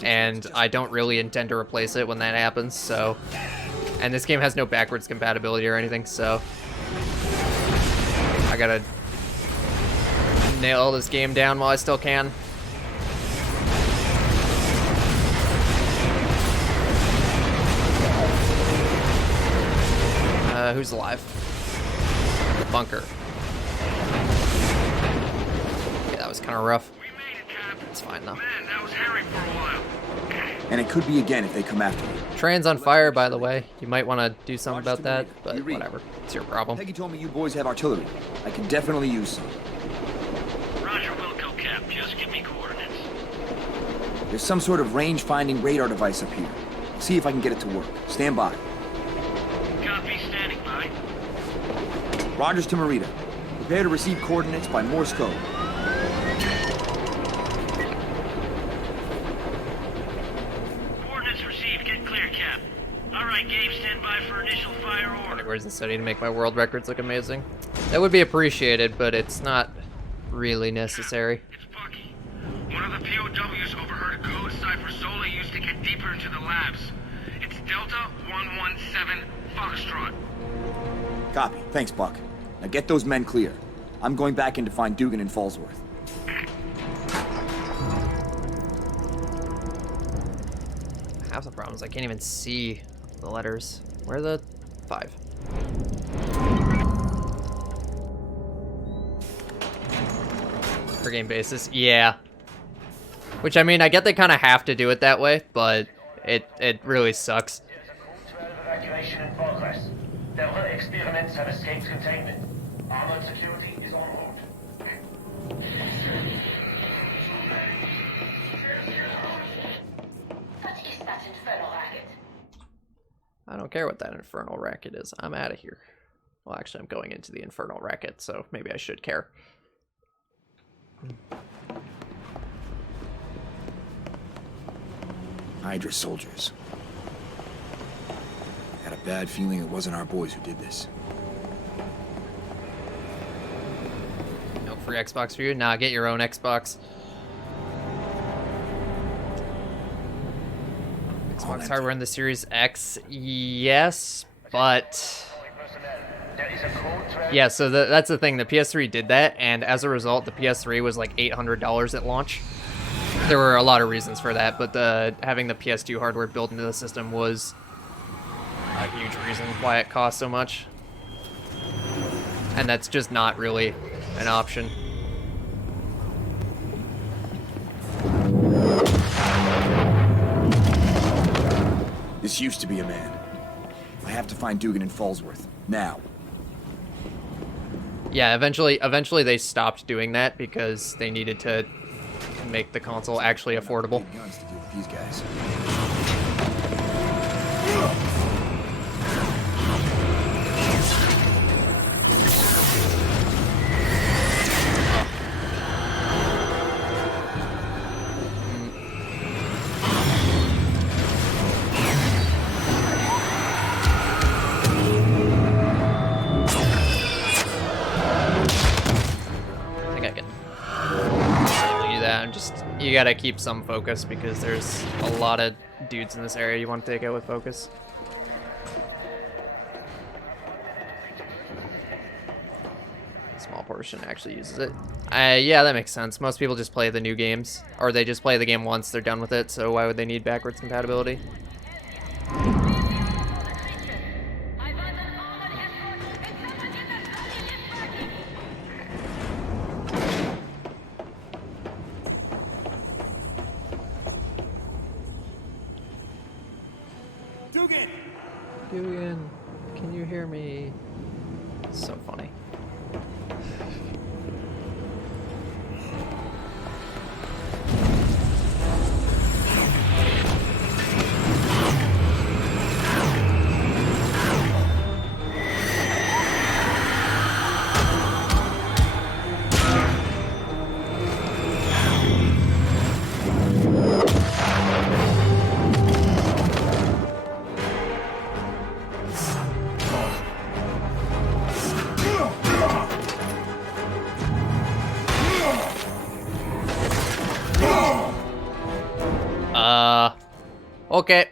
and I don't really intend to replace it when that happens, so... And this game has no backwards compatibility or anything, so... I gotta nail this game down while I still can. Who's alive? Bunker. Yeah, that was kind of rough. It's fine though. Man, that was hairy for a while. And it could be again if they come after me. Train's on fire, by the way. You might want to do something about that, but whatever. It's your problem. Peggy told me you boys have artillery. I can definitely use some. Roger, Wilco, Cap. Just give me coordinates. There's some sort of range-finding radar device up here. See if I can get it to work. Stand by. Copy, standing by. Rogers to Marita. Prepare to receive coordinates by Morse code. Coordinates received. Get clear, Cap. Alright, game, stand by for initial fire order. Where's the study to make my world records look amazing? That would be appreciated, but it's not really necessary. It's Bucky. One of the POWs overheard a code cipher Sola used to get deeper into the labs. It's Delta 117 Foxtrot. Copy. Thanks, Buck. Now get those men clear. I'm going back in to find Dugan and Fallsworth. Half the problem is I can't even see the letters. Where are the 5? Per game basis, yeah. Which, I mean, I get they kind of have to do it that way, but it really sucks. Evacuation in progress. Delta experiments have escaped containment. Armored security is en route. What is that infernal racket? I don't care what that infernal racket is. I'm out of here. Well, actually, I'm going into the infernal racket, so maybe I should care. Hydra soldiers. Had a bad feeling it wasn't our boys who did this. No free Xbox for you? Nah, get your own Xbox. Xbox hardware in the Series X? Yes, but... Yeah, so that's the thing. The PS3 did that, and as a result, the PS3 was like $800 at launch. There were a lot of reasons for that, but having the PS2 hardware built into the system was a huge reason why it cost so much. And that's just not really an option. This used to be a man. I have to find Dugan and Fallsworth. Now. Yeah, eventually they stopped doing that because they needed to make the console actually affordable. Guns to deal with these guys. You gotta keep some focus because there's a lot of dudes in this area you want to take out with focus. Small portion actually uses it. Yeah, that makes sense. Most people just play the new games, or they just play the game once, they're done with it, so why would they need backwards compatibility? Dugan, can you hear me? It's so funny. Okay.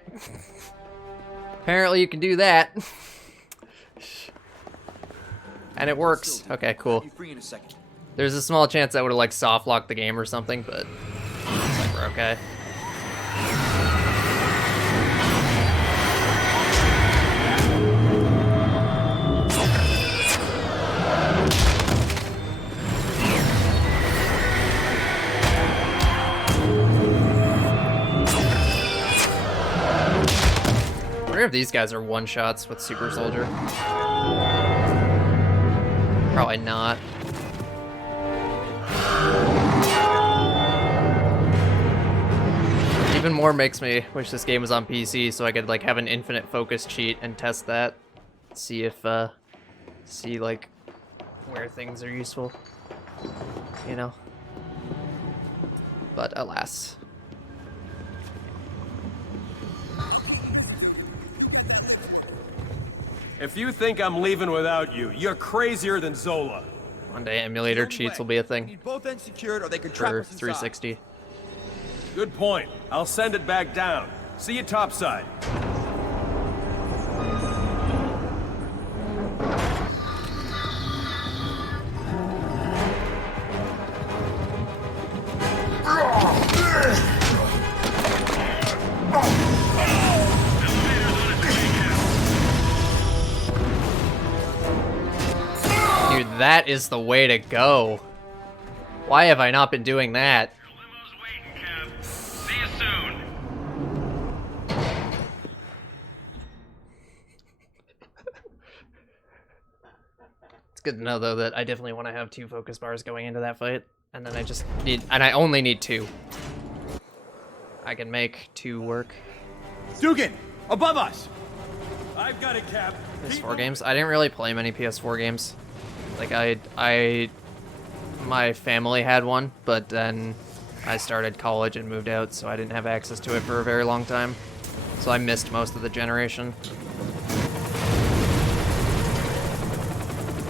Apparently you can do that. And it works. Okay, cool. There's a small chance that would have like soft locked the game or something, but looks like we're okay. I wonder if these guys are one-shots with Super Soldier. Probably not. Even more makes me wish this game was on PC so I could like have an infinite focus cheat and test that. See if, see like where things are useful, you know. But alas. If you think I'm leaving without you, you're crazier than Zola. One day emulator cheats will be a thing. Both ends secured, or they could trap For us inside. 360. Good point. I'll send it back down. See you topside. Dude, that is the way to go. Why have I not been doing that? It's good to know though that I definitely want to have 2 focus bars going into that fight, and then I just need, and I only need 2. I can make 2 work. Dugan, above us. I've got it, Cap. PS4 games? I didn't really play many PS4 games. Like my family had one, but then I started college and moved out, so I didn't have access to it for a very long time. So I missed most of the generation.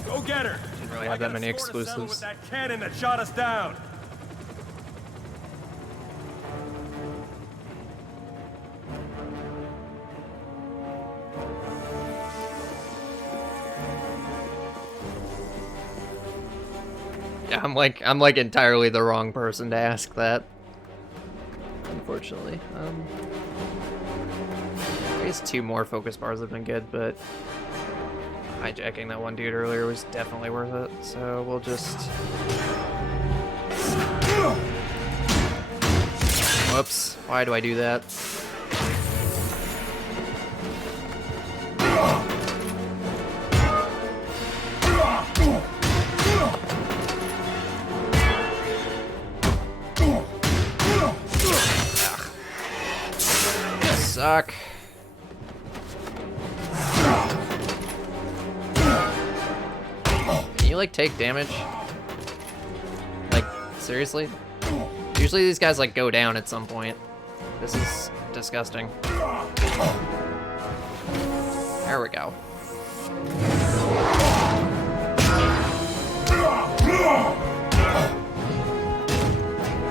Go get her. Didn't really have that many I got a score to settle exclusives. with that cannon that shot us down. Yeah, I'm like entirely the wrong person to ask that. Unfortunately. I guess 2 more focus bars have been good, but hijacking that one dude earlier was definitely worth it. So we'll just... Whoops. Why do I do that? Suck. Can you like take damage? Like, seriously? Usually these guys like go down at some point. This is disgusting. There we go.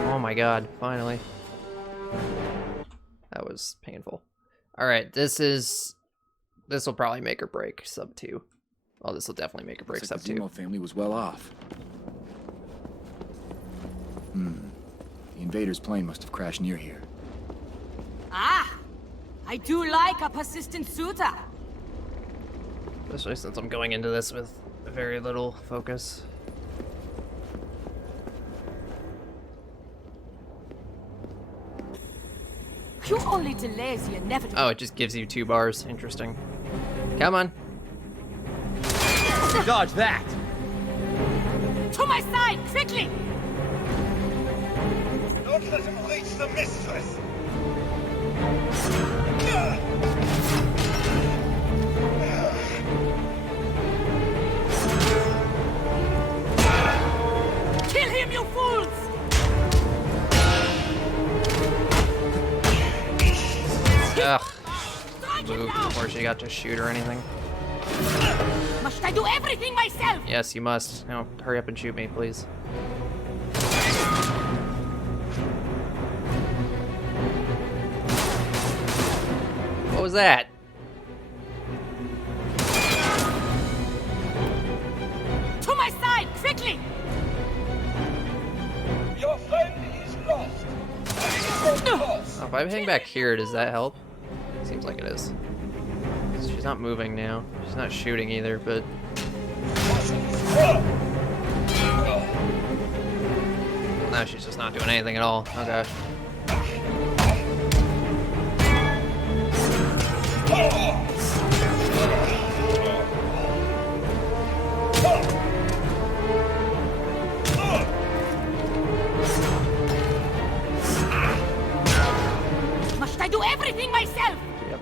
Oh my god, finally. That was painful. Alright, this will probably make or break sub 2. Well, this will definitely make or break sub 2. The Zemo family was well off. The invader's plane must have crashed near here. Ah! I do like a persistent suitor. Especially since I'm going into this with very little focus. You only delays the inevitable. Oh, it just gives you 2 bars. Interesting. Come on. Dodge that! To my side, quickly! Don't let him reach the mistress! Kill him, you fools! Ugh. Move before she got to shoot or anything. Must I do everything myself? Yes, you must. No, hurry up and shoot me, please. What was that? To my side, quickly! Your friend is lost. Oh, if I hang back here, does that help? Seems like it is. She's not moving now. She's not shooting either, but... No, she's just not doing anything at all. Oh gosh. Must I do everything myself? Yep.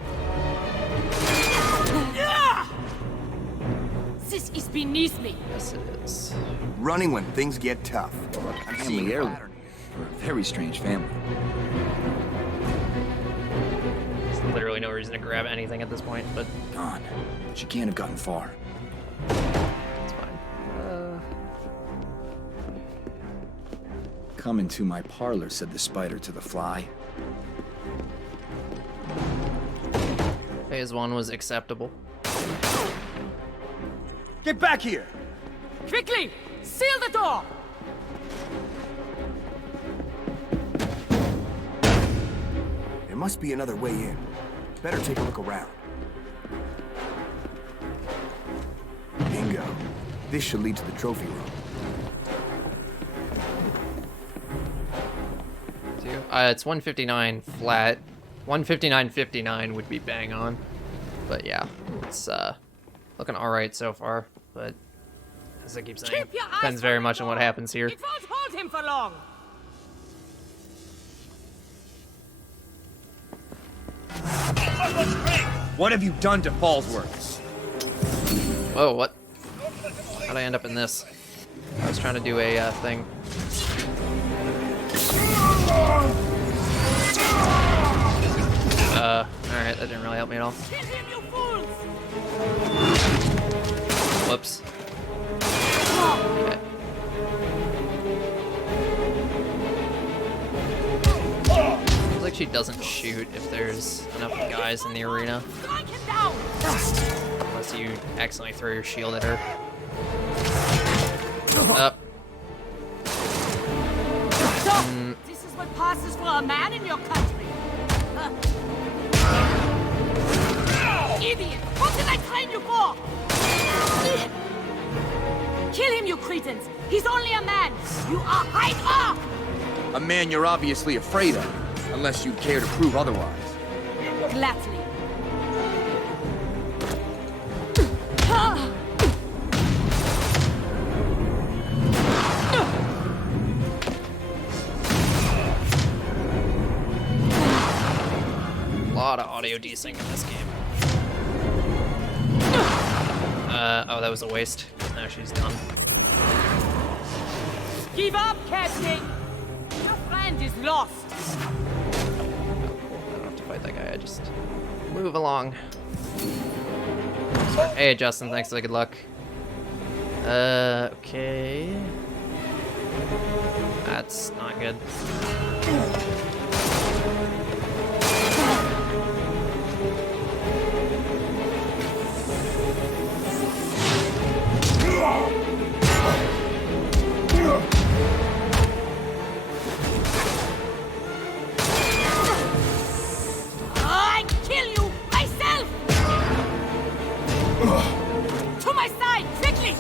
This This is beneath me. Yes, it is. Running when things get tough. I'm Family seeing a heirloom pattern here. for a very strange family. There's literally no reason to grab anything at this point, but Gone. She can't have gotten far. it's fine. Come into my parlor, said the spider to the fly. Phase 1 was acceptable. Get back here! Quickly! Seal the door! There must be another way in. Better take a look around. Bingo. This should lead to the trophy room. It's 159 flat. 159.59 would be bang on. But yeah, it's looking alright so far. But as I keep saying, Keep your eyes depends very on the much on what door. happens here. It won't hold him for long. What have you done to Fallsworth? Whoa, what? How'd I end up in this? I was trying to do a thing. Alright, that didn't really help me at all. Kill him, you fools! Whoops. Okay. Feels like she doesn't shoot if there's enough guys in the arena. Strike him down! Unless you accidentally throw your shield at her. Up. So, this is what passes for a man in your country. Idiot! What did I train you for? Kill him, you cretins! He's only a man! You are Hydra! A man you're obviously afraid of, unless you'd care to prove otherwise. Gladly. A lot of audio desync in this game. Oh, that was a waste. Now she's done. Give up, Captain! Your friend is lost! I don't have to fight that guy, I just move along. Hey, Justin, thanks for the good luck. Okay. That's not good. I kill you myself! To my side, quickly!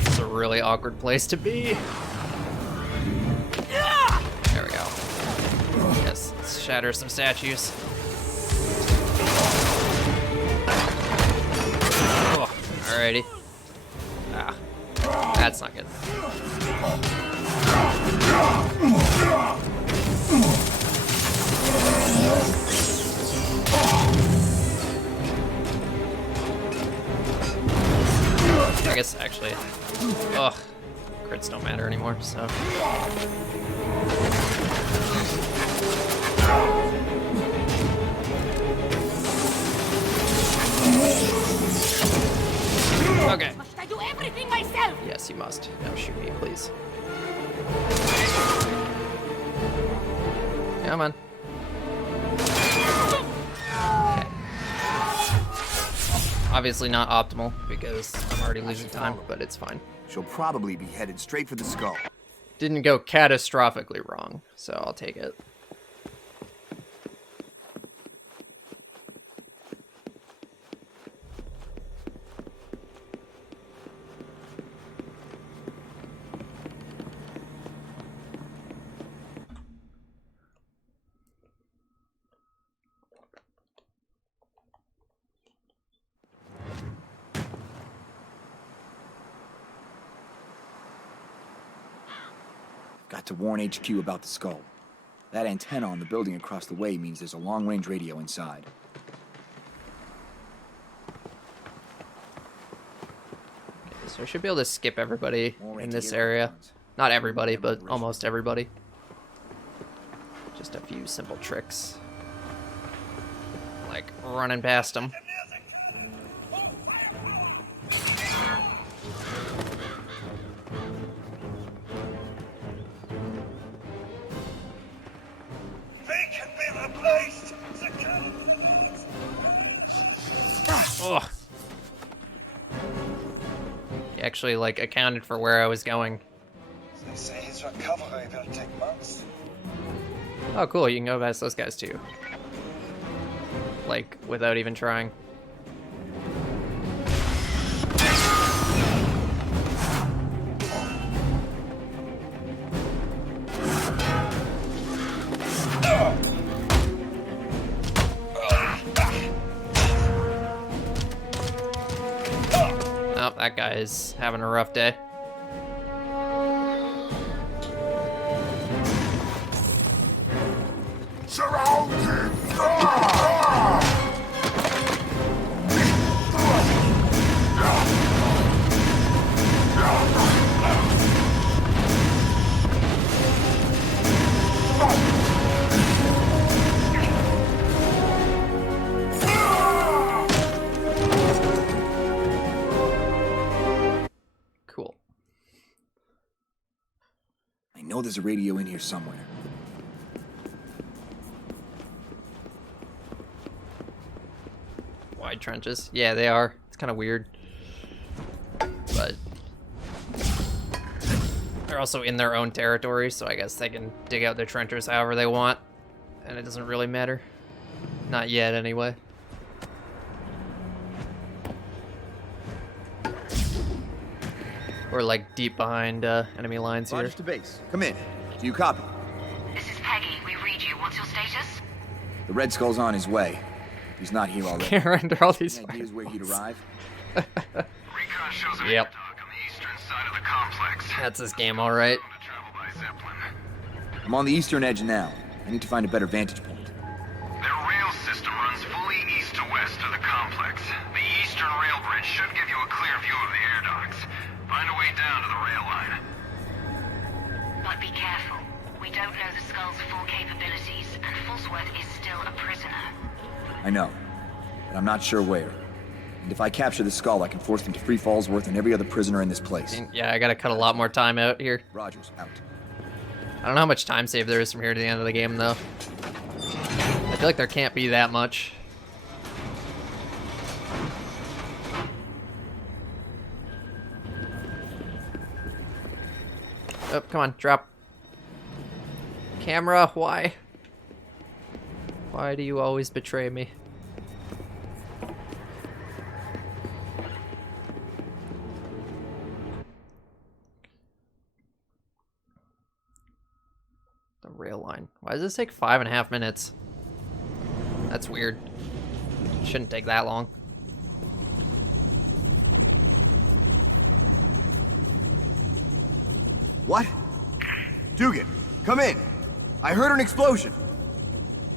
It's a really awkward place to be. There we go. Yes, let's shatter some statues. Oh, alrighty. Ah, that's not good. I guess actually, ugh, crits don't matter anymore, so. Okay. Must I do everything myself? Yes, you must. Now shoot me, please. Come on. Okay. Obviously not optimal because I'm already losing time, but it's fine. She'll probably be headed straight for the skull. Didn't go catastrophically wrong, so I'll take it. Got to warn HQ about the skull. That antenna on the building across the way means there's a long-range radio inside. Okay, so I should be able to skip everybody in this area. Not everybody, but almost everybody. Just a few simple tricks. Like running past them. Oh. He actually like accounted for where I was going. They say his recovery will take months. Oh cool, you can go past those guys too. Like, without even trying. Oh, that guy is having a rough day. Surrounded! Cool. I know there's a radio in here somewhere. Wide trenches. Yeah, they are. It's kind of weird. But they're also in their own territory, so I guess they can dig out their trenches however they want. And it doesn't really matter. Not yet, anyway. We're like deep behind enemy lines here. Rogers to base. Come in. Do you copy? This is Peggy. We read you. What's your status? The Red Skull's on his way. He's not here already. Can't render all these. Any ideas where he'd arrive? Recon shows a Yep. dog on the eastern side of the complex. That's this game, all right. To travel by Zeppelin. I'm on the eastern edge now. I need to find a better vantage point. Their rail system runs fully east to west of the complex. The eastern rail bridge should give you a clear view of the air docks. Find a way down to the rail line. But be careful. We don't know the skull's full capabilities, and Falsworth is still a prisoner. I know, but I'm not sure where. And if I capture the skull, I can force them to free Fallsworth and every other prisoner in this place. Yeah, I gotta cut a lot more time out here. Rogers, out. I don't know how much time save there is from here to the end of the game, though. I feel like there can't be that much. Oh, come on, drop. Camera, why? Why do you always betray me? The rail line. Why does this take 5.5 minutes? That's weird. Shouldn't take that long. What? Dugan, come in. I heard an explosion.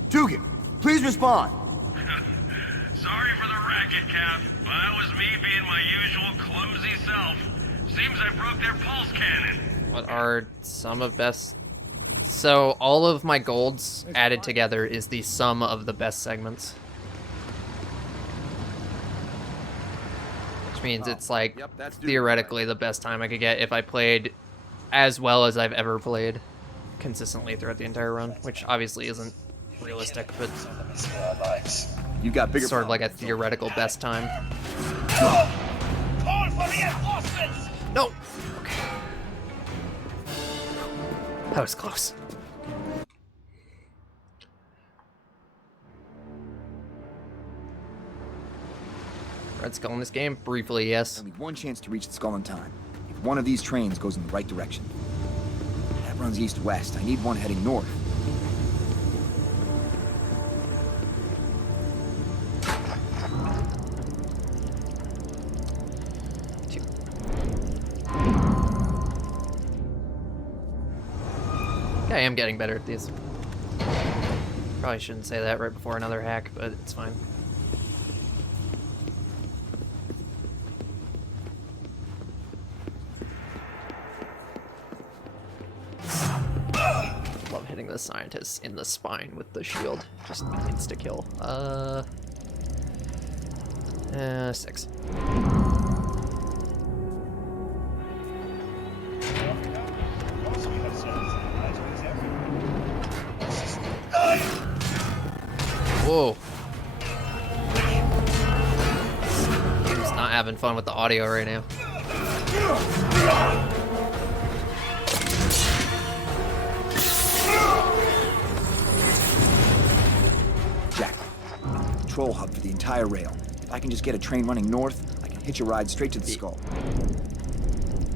Dugan, please respond. Sorry for the racket, Cap. That was me being my usual clumsy self. Seems I broke their pulse cannon. What are some of best? So all of my golds added together is the sum of the best segments. Which means it's like theoretically the best time I could get if I played as well as I've ever played consistently throughout the entire run, which obviously isn't realistic, but you got bigger sort of like a theoretical best time. Call for reinforcements! No! Okay. That was close. Red Skull in this game? Briefly, yes. Only one chance to reach the skull in time. If one of these trains goes in the right direction. That runs east-west. I need one heading north. am getting better at these. Probably shouldn't say that right before another hack, but it's fine. Love hitting the scientists in the spine with the shield. Just insta-kill. 6. Whoa. Just not having fun with the audio right now. Jack, control hub for the entire rail. If I can just get a train running north, I can hitch a ride straight to the skull.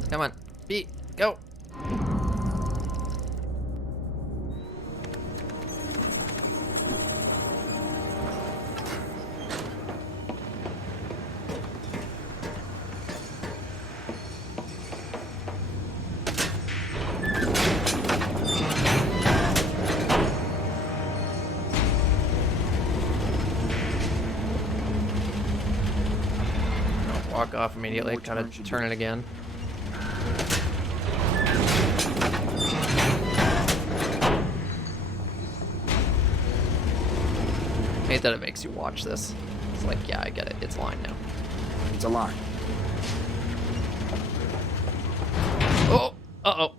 Come on. Beat. Go. Walk off immediately, kind of turn it again. Hate that it makes you watch this. It's like, yeah, I get it. It's line now. It's a line. Oh! Uh-oh.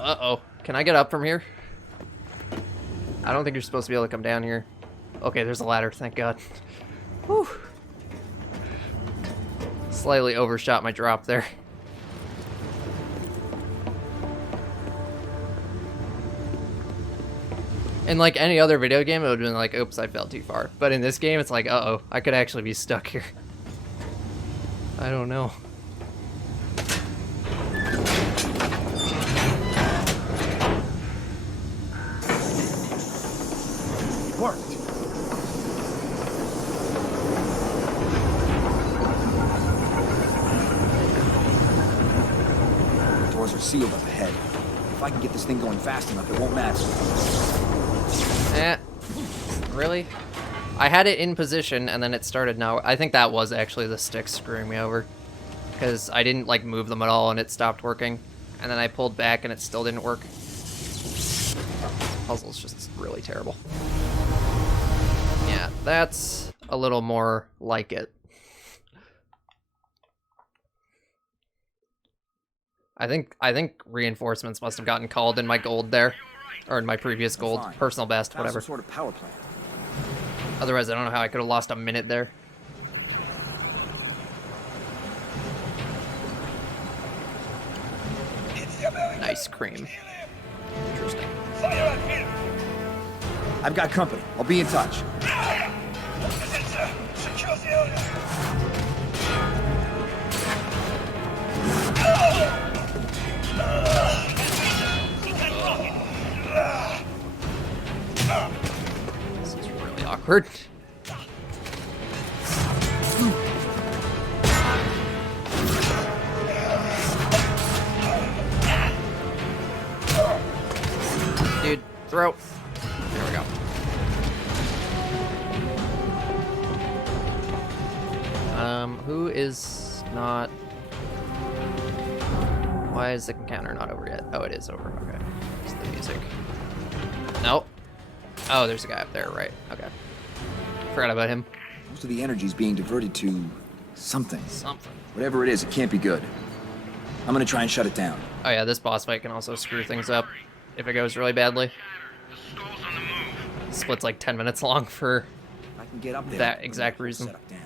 Uh-oh. Can I get up from here? I don't think you're supposed to be able to come down here. Okay, there's a ladder, thank God. Whew. Slightly overshot my drop there. In like any other video game, it would have been like, oops, I fell too far. But in this game, it's like, uh-oh, I could actually be stuck here. I don't know. It worked. Doors are sealed up ahead. If I can get this thing going fast enough, it won't matter. Really? I had it in position and then it started now. I think that was actually the sticks screwing me over. Because I didn't like move them at all and it stopped working. And then I pulled back and it still didn't work. This puzzle's just really terrible. Yeah, that's a little more like it. I think reinforcements must have gotten called in my gold there. Or in my previous gold. Fine. Personal best, whatever. Some sort of power plant. Otherwise, I don't know how I could have lost a minute there. Nice cream. Interesting. I've got company. I'll be in touch. This is really awkward. Dude, throw. There we go. Who is not... Why is the encounter not over yet? Oh, it is over. Okay. It's the music. Nope. Oh, there's a guy up there, right. Okay. Forgot about him. Most of the energy's being diverted to something. Something. Whatever it is, it can't be good. I'm gonna try and shut it down. Oh yeah, this boss fight can also screw things up if it goes really badly. Split's like 10 minutes long for I can get up there, that exact reason. Set up down.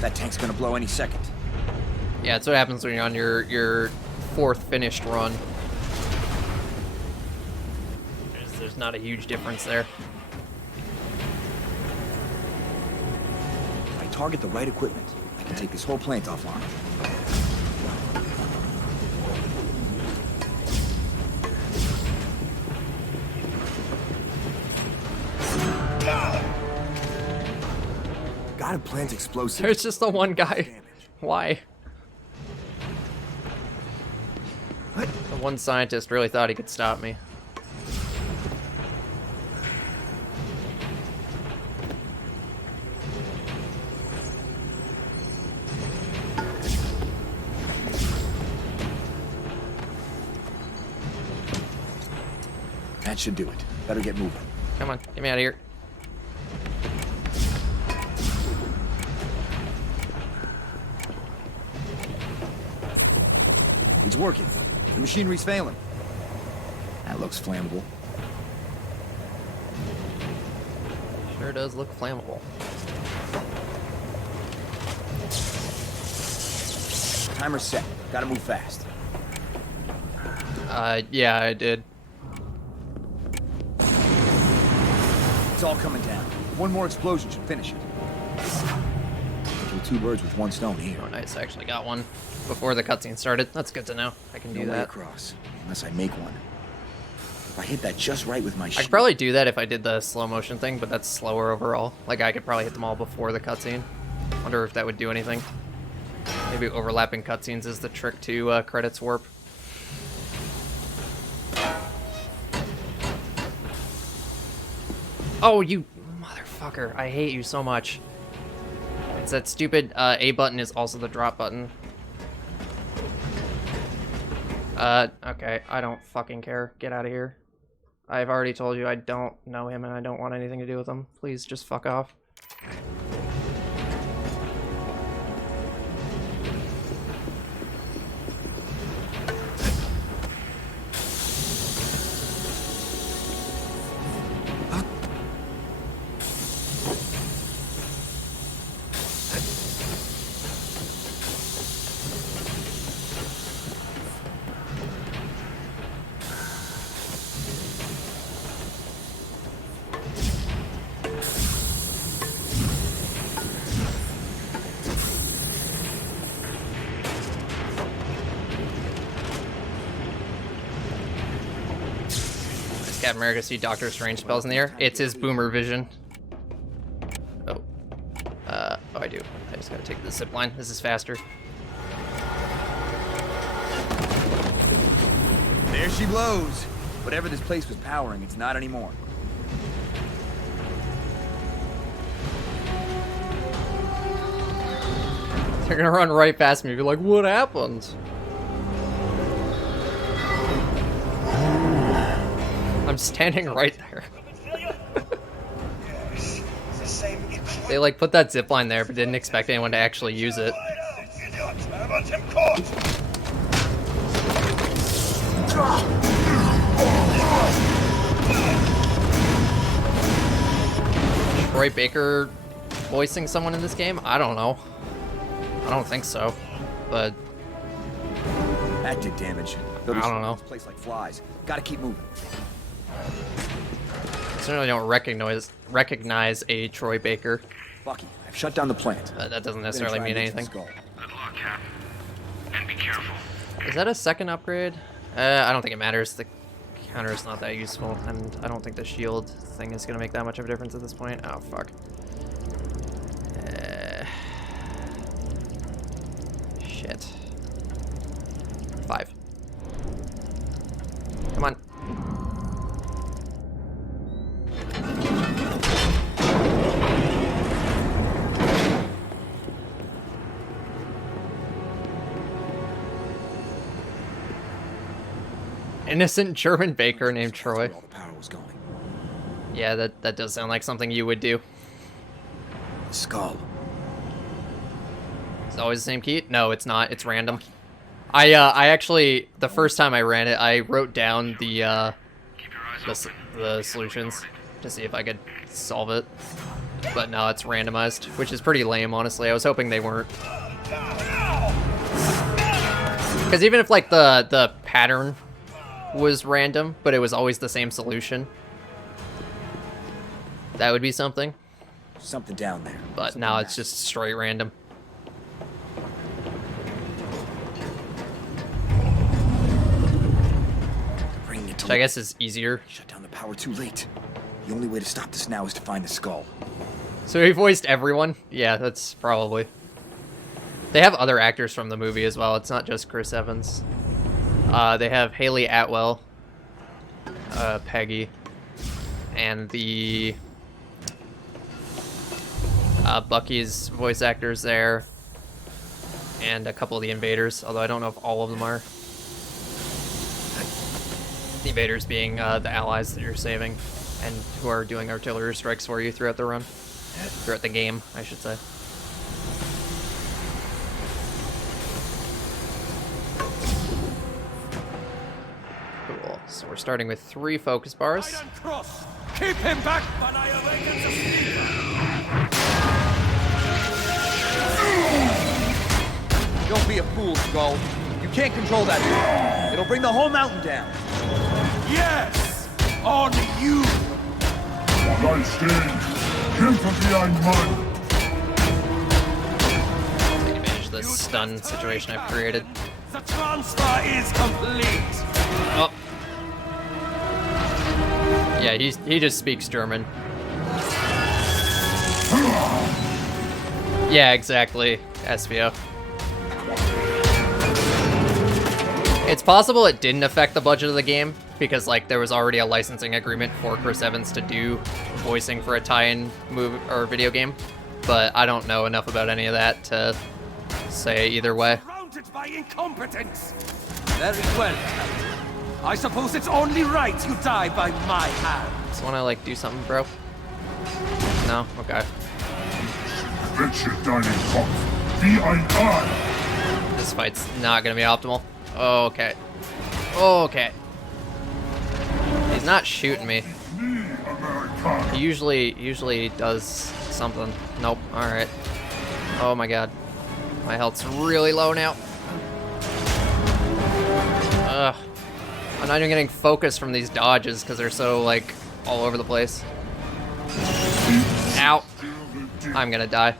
That tank's gonna blow any second. Yeah, that's what happens when you're on your fourth finished run. There's there's not a huge difference there. If I target the right equipment, I can take this whole plant offline. Gotta plant explosives. There's just the one guy. Why? What? The one scientist really thought he could stop me. That should do it. Better get moving. Come on, get me out of here. It's working. The machinery's failing. That looks flammable. Sure does look flammable. Timer's set. Gotta move fast. Yeah, I did. It's all coming down. One more explosion should finish it. Kill two birds with one stone here. Oh, nice. I actually got one before the cutscene started. That's good to know. I can do No way that. across, unless I make one. If I hit that just right with my I shield... could probably do that if I did the slow motion thing, but that's slower overall. Like, I could probably hit them all before the cutscene. Wonder if that would do anything. Maybe overlapping cutscenes is the trick to credits warp. Oh, you motherfucker. I hate you so much. It's that stupid A button is also the drop button. Okay, I don't fucking care. Get out of here. I've already told you I don't know him and I don't want anything to do with him. Please just fuck off. Captain America see Doctor Strange spells in the air. It's his boomer vision. Oh. Oh, I do. I just gotta take the zip line. This is faster. There she blows. Whatever this place was powering, it's not anymore. They're gonna run right past me and be like, what happened? I'm standing right there. They like put that zip line there but didn't expect anyone to actually use it. Troy Baker voicing someone in this game? I don't know. I don't think so, but That did damage. I don't know. This place like flies. Gotta keep moving. Certainly don't recognize a Troy Baker. Bucky, I've shut down the plant. That doesn't necessarily mean anything. Good luck, Cap. And be careful. Is that a second upgrade? I don't think it matters. The counter is not that useful, and I don't think the shield thing is going to make that much of a difference at this point. Oh, fuck. Shit. 5. Come on. Innocent German baker named Troy. All the power was going. Yeah, that does sound like something you would do. The skull. It's always the same key? No, it's not. It's random. I actually, the first time I ran it, I wrote down the solutions to see if I could solve it. But no, it's randomized, which is pretty lame, honestly. I was hoping they weren't. Because even if, like, the pattern was random, but it was always the same solution, That would be something. Something down there. But now it's just straight random. Bringing it to Which I guess is easier. Shut down the power too late. The only way to stop this now is to find the skull. So he voiced everyone? Yeah, that's probably. They have other actors from the movie as well. It's not just Chris Evans. They have Haley Atwell, Peggy, and the Bucky's voice actors there, and a couple of the invaders, although I don't know if all of them are. The invaders being the allies that you're saving, and who are doing artillery strikes for you throughout the run. Throughout the game, I should say. Cool. So we're starting with 3 focus bars. Cross. Keep him back when I awaken the sleeper. Don't be a fool, Skull. You can't control that. It'll bring the whole mountain down. Yes! On you! Bleib stehen! Kämpfe wie ein Mann! Take advantage of the stun situation I've created. The transfer is complete! Oh. Yeah, he just speaks German. Yeah, exactly, SVO. It's possible it didn't affect the budget of the game, because like there was already a licensing agreement for Chris Evans to do voicing for a tie-in movie or video game, but I don't know enough about any of that to say either way. Surrounded by incompetence! Very well. I suppose it's only right you die by my hand. Just wanna like do something, bro? No? Okay. Quetsche deinen Kopf wie ein Aal! This fight's not gonna be optimal. Okay. Okay. He's not shooting me. He usually does something. Nope. Alright. Oh my god. My health's really low now. Ugh. I'm not even getting focus from these dodges because they're so, like, all over the place. Ow. I'm gonna die.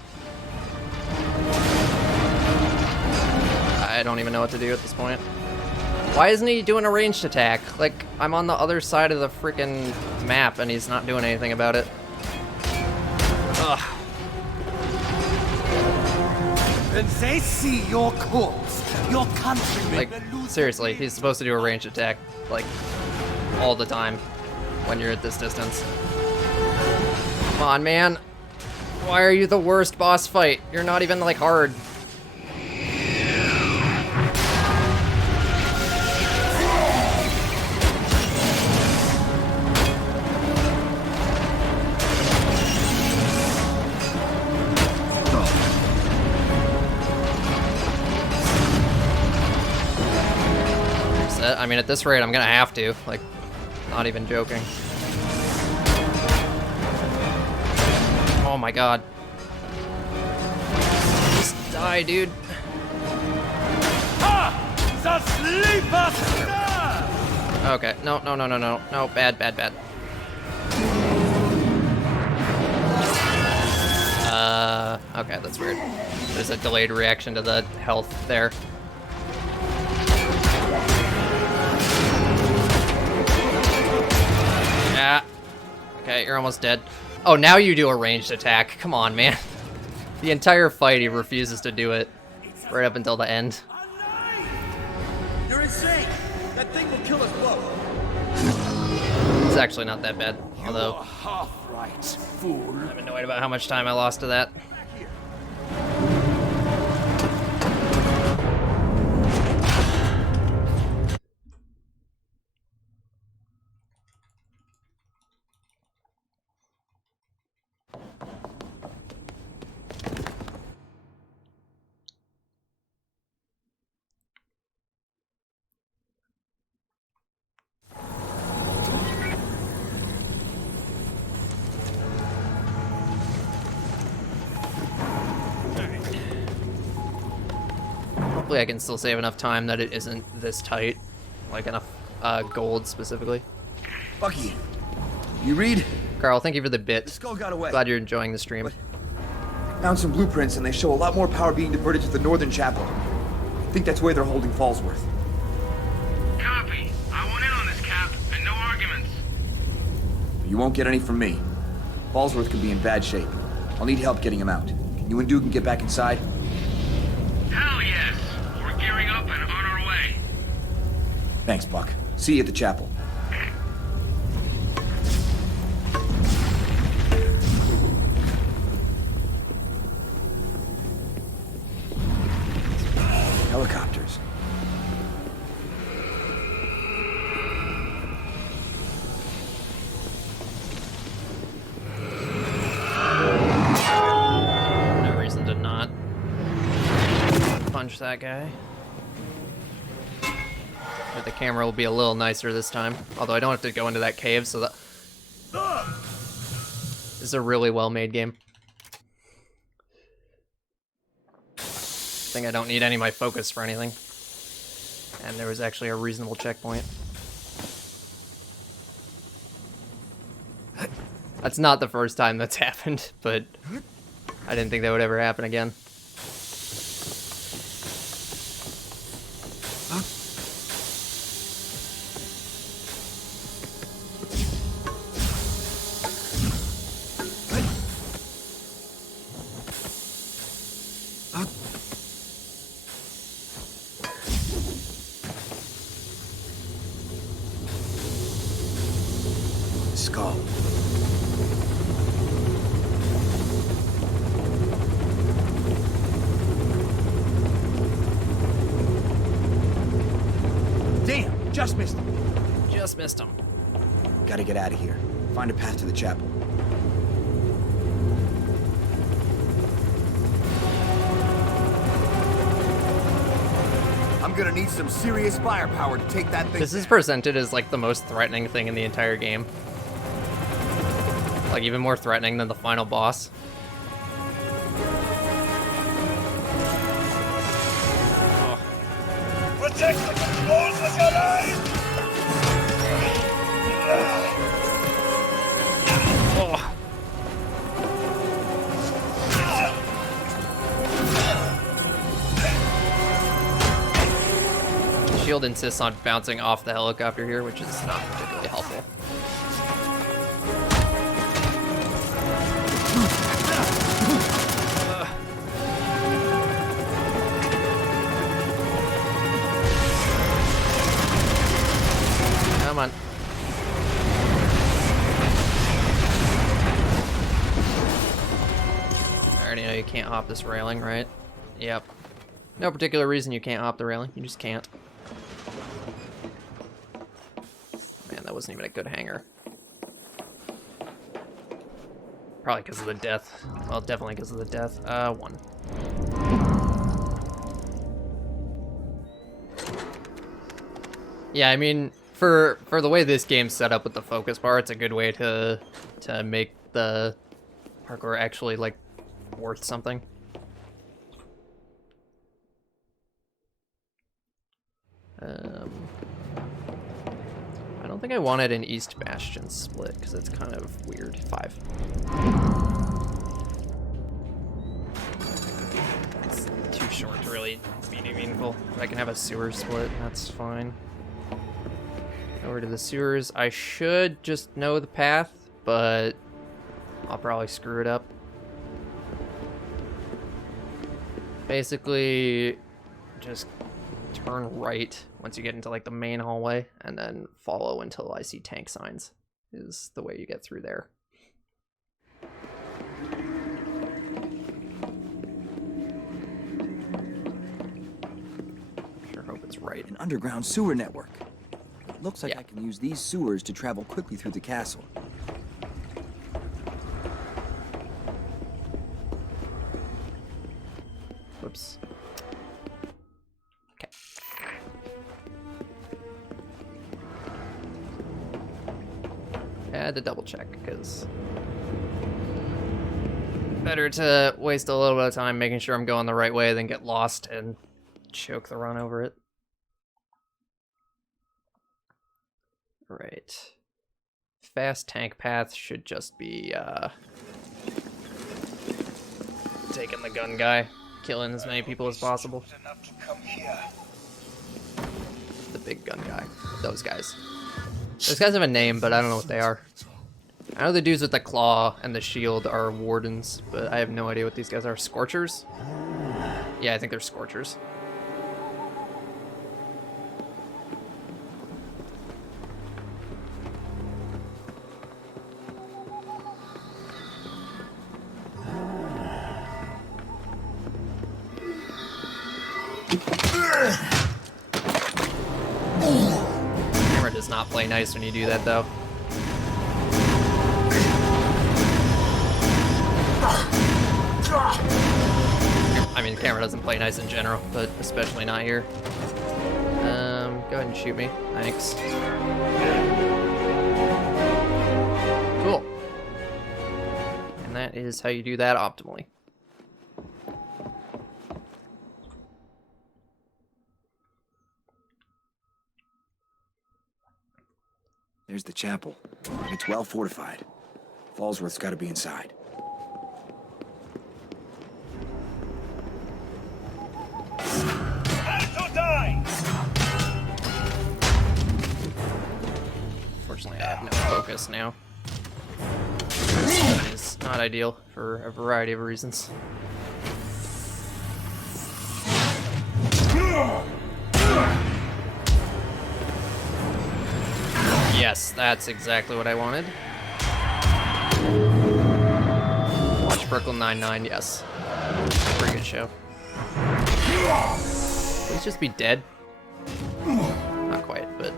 I don't even know what to do at this point. Why isn't he doing a ranged attack? Like, I'm on the other side of the freaking map and he's not doing anything about it. Ugh. When they see your corpse, your countrymen Like, seriously, he's supposed to do a ranged attack, like, all the time when you're at this distance. Come on, man. Why are you the worst boss fight? You're not even, like, hard. I mean, at this rate, I'm gonna have to. Like, not even joking. Oh my god. Just die, dude. The sleeper star! Okay, no. No, bad. Okay, that's weird. There's a delayed reaction to the health there. Yeah. Okay, you're almost dead. Oh, now you do a ranged attack. Come on, man. The entire fight, he refuses to do it. Right up until the end. You're insane! That thing will kill us both! It's actually not that bad. Although, You're half right, fool. I'm annoyed about how much time I lost to that. Hopefully I can still save enough time that it isn't this tight. Like enough gold specifically. Bucky, you read? Carl, thank you for the bit. The skull got away. Glad you're enjoying the stream. Found some blueprints, and they show a lot more power being diverted to the northern chapel. I think that's where they're holding Fallsworth. Copy. I want in on this, Cap, and no arguments. You won't get any from me. Fallsworth could be in bad shape. I'll need help getting him out. Can you and Dugan get back inside? Hell yes. We're gearing up and on our way. Thanks, Buck. See you at the chapel. Helicopters. No reason to not punch that guy. But the camera will be a little nicer this time. Although I don't have to go into that cave, so that... This is a really well-made game. I think I don't need any of my focus for anything. And there was actually a reasonable checkpoint. That's not the first time that's happened, but I didn't think that would ever happen again. Skull. Damn, just missed him. Just missed him. Gotta get out of here. Find a path to the chapel. I'm gonna need some serious firepower to take that thing. This is presented as like the most threatening thing in the entire game. Like even more threatening than the final boss. Protect the controls with your life! Oh. The shield insists on bouncing off the helicopter here, which is not particularly helpful. Come on. I already know you can't hop this railing, right? Yep. No particular reason you can't hop the railing, you just can't. Man, that wasn't even a good hanger. Probably because of the death. Well, definitely because of the death. One. Yeah, I mean, for the way this game's set up with the focus bar, it's a good way to make the parkour actually like worth something. I don't think I wanted an East Bastion split because it's kind of weird. 5. It's too short to really be meaningful. I can have a sewer split, that's fine. Over to the sewers. I should just know the path, but I'll probably screw it up. Basically, just turn right once you get into like the main hallway, and then follow until I see tank signs is the way you get through there. Sure hope it's right. An underground sewer network. Looks like I can use these sewers to travel quickly through the castle. Whoops. Okay. I had to double check because better to waste a little bit of time making sure I'm going the right way than get lost and choke the run over it. Right. Fast tank path should just be taking the gun guy, killing as many people as possible. The big gun guy. Those guys. Those guys have a name, but I don't know what they are. I know the dudes with the claw and the shield are wardens, but I have no idea what these guys are. Scorchers? Yeah, I think they're Scorchers. Camera does not play nice when you do that, though. I mean, the camera doesn't play nice in general, but especially not here. Go ahead and shoot me. Thanks. Cool. And that is how you do that optimally. There's the chapel. It's well fortified. Fallsworth's got to be inside. Unfortunately, I have no focus now. That is not ideal for a variety of reasons. Yes, that's exactly what I wanted. Watch Brooklyn Nine-Nine, yes. Pretty good show. Please just be dead. Not quite, but...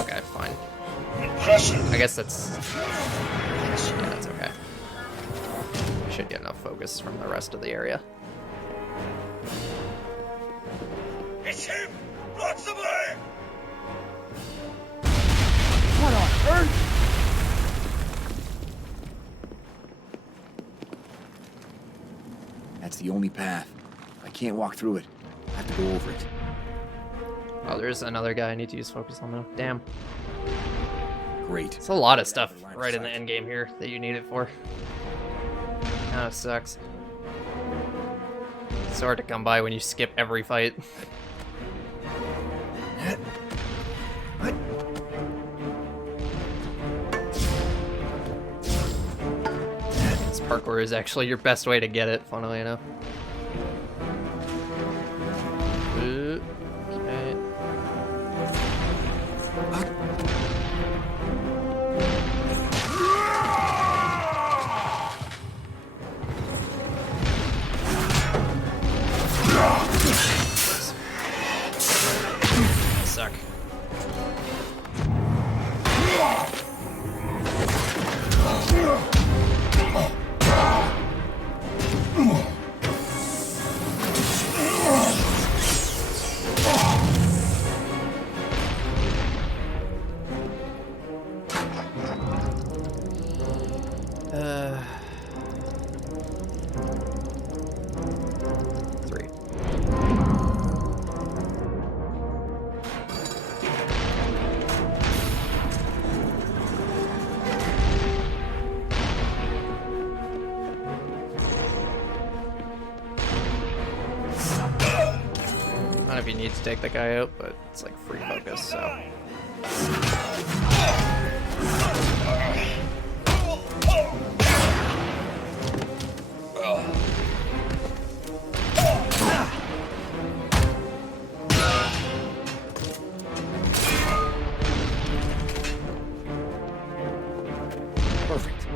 Okay, fine. I guess that's... Yeah, that's okay. I should get enough focus from the rest of the area. It's him! Lots of way! What on earth? That's the only path. I can't walk through it. I have to go over it. Oh, there's another guy I need to use focus on though. Damn. Great. It's a lot of stuff right in the end game here that you need it for. Oh, it sucks. It's hard to come by when you skip every fight. This parkour is actually your best way to get it, funnily enough. Okay. Suck. Three. I don't know if you need to take that guy out, but it's like free focus, so. Perfect.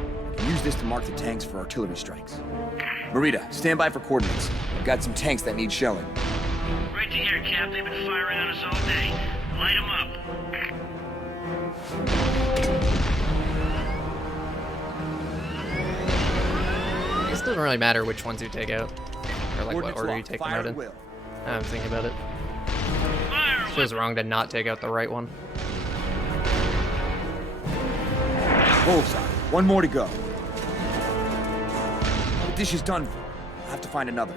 Use this to mark the tanks for artillery strikes. Marita, stand by for coordinates. I've got some tanks that need shelling. Right to hear, Cap. They've been firing on us all day. Light them up. I guess it doesn't really matter which ones you take out. Or like what order you take them out in. I'm thinking about it. It feels wrong to not take out the right one. Bullseye. One more to go. The dish is done for. I'll have to find another.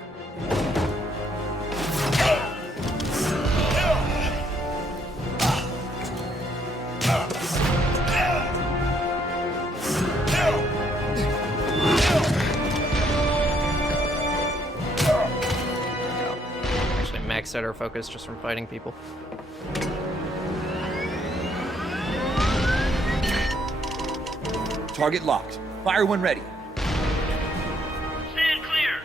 maxed out our focus just from fighting people. Target locked. Fire when ready. Stand clear.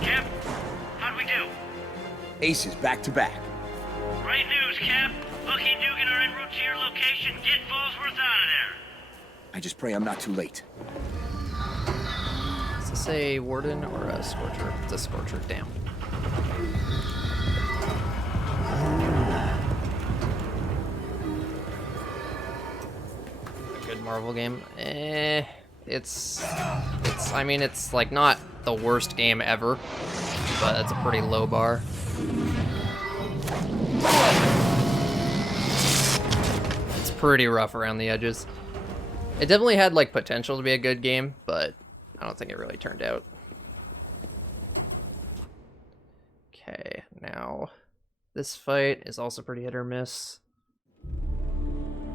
Cap, how'd we do? Aces back to back. Great news, Cap. Lucky and Dugan are en route to your location. Get Fallsworth out of there. I just pray I'm not too late. Is this a Warden or a Scorcher? It's a Scorcher, damn. A good Marvel game? It's I mean, it's like not the worst game ever, but it's a pretty low bar. It's pretty rough around the edges. It definitely had like potential to be a good game, but I don't think it really turned out. Okay, now this fight is also pretty hit or miss.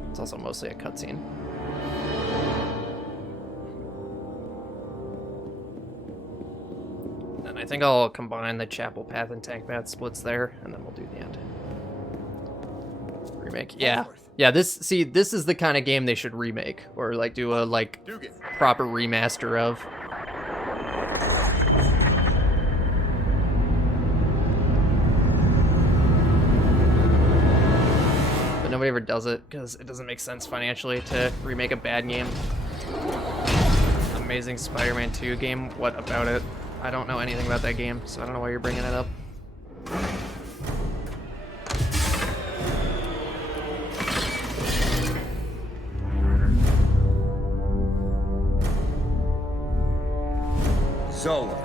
It's also mostly a cutscene. And I think I'll combine the Chapel Path and Tank Path splits there, and then we'll do the end. Remake, yeah. Yeah, this is the kind of game they should remake, or like do a like proper remaster of. But nobody ever does it because it doesn't make sense financially to remake a bad game. Amazing Spider-Man 2 game, what about it? I don't know anything about that game, so I don't know why you're bringing it up. Zola.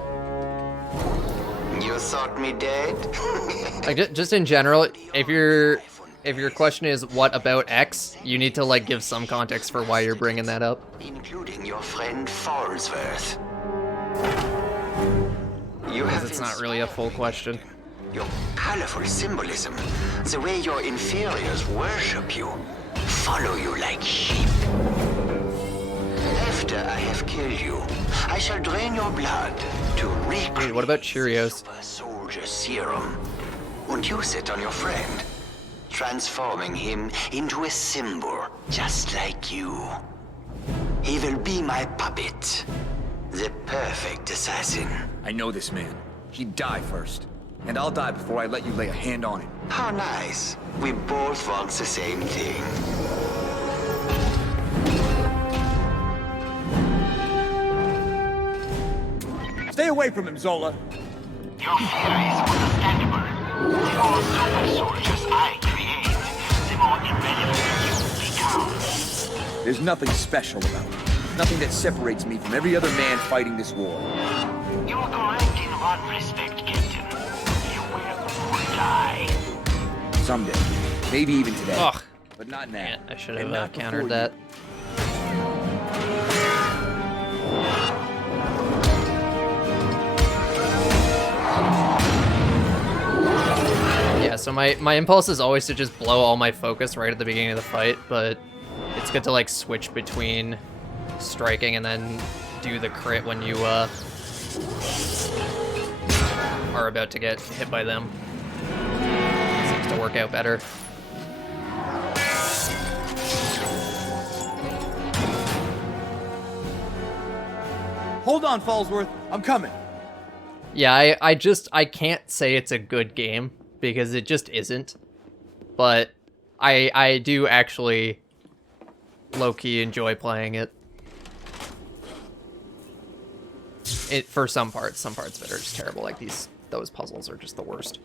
You thought me dead? Like just in general, if your question is what about X, you need to like give some context for why you're bringing that up. Including your friend Fallsworth. Because it's not really a full question. Your colorful symbolism, the way your inferiors worship you, follow you like sheep. After I have killed you, I shall drain your blood to recreate Dude, what about Cheerios? Super Soldier Serum and use it on your friend, transforming him into a symbol just like you. He will be my puppet, the perfect assassin. I know this man. He'd die first. And I'll die before I let you lay a hand on him. How nice. We both want the same thing. Stay away from him, Zola. Your fear is understandable. The more super soldiers I create, the more irrelevant you become. There's nothing special about me. Nothing that separates me from every other man fighting this war. You are correct in one respect, Captain. You will all die. Someday. Maybe even today. Ugh. But not now. Man, I should And have not countered before that. Yeah, so my impulse is always to just blow all my focus right at the beginning of the fight, but it's good to like switch between striking and then do the crit when you are about to get hit by them. Seems to work out better. Hold on, Fallsworth. I'm coming. Yeah, I can't say it's a good game because it just isn't. But I do actually low-key enjoy playing it. For some parts of it are just terrible. Like those puzzles are just the worst.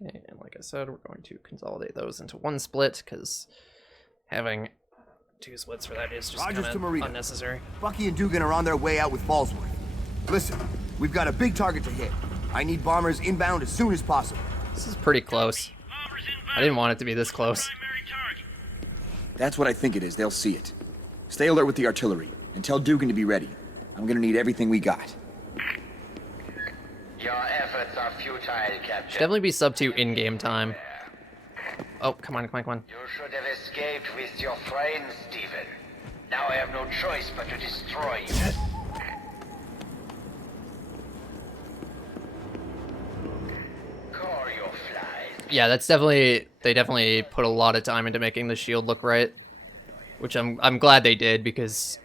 Okay, and like I said, we're going to consolidate those into one split because having two splits for that is just kind of unnecessary. Bucky and Dugan are on their way out with Fallsworth. Listen, we've got a big target to hit. I need bombers inbound as soon as possible. This is pretty close. I didn't want it to be this close. That's what I think it is. They'll see it. Stay alert with the artillery, and tell Dugan to be ready. I'm gonna need everything we got. Your efforts are futile, Captain. Should definitely be sub 2 in-game time. Oh, come on, come on, come on. You should have escaped with your friends, Stephen. Now I have no choice but to destroy you. Yeah, that's definitely, they definitely put a lot of time into making the shield look right, which I'm glad they did, because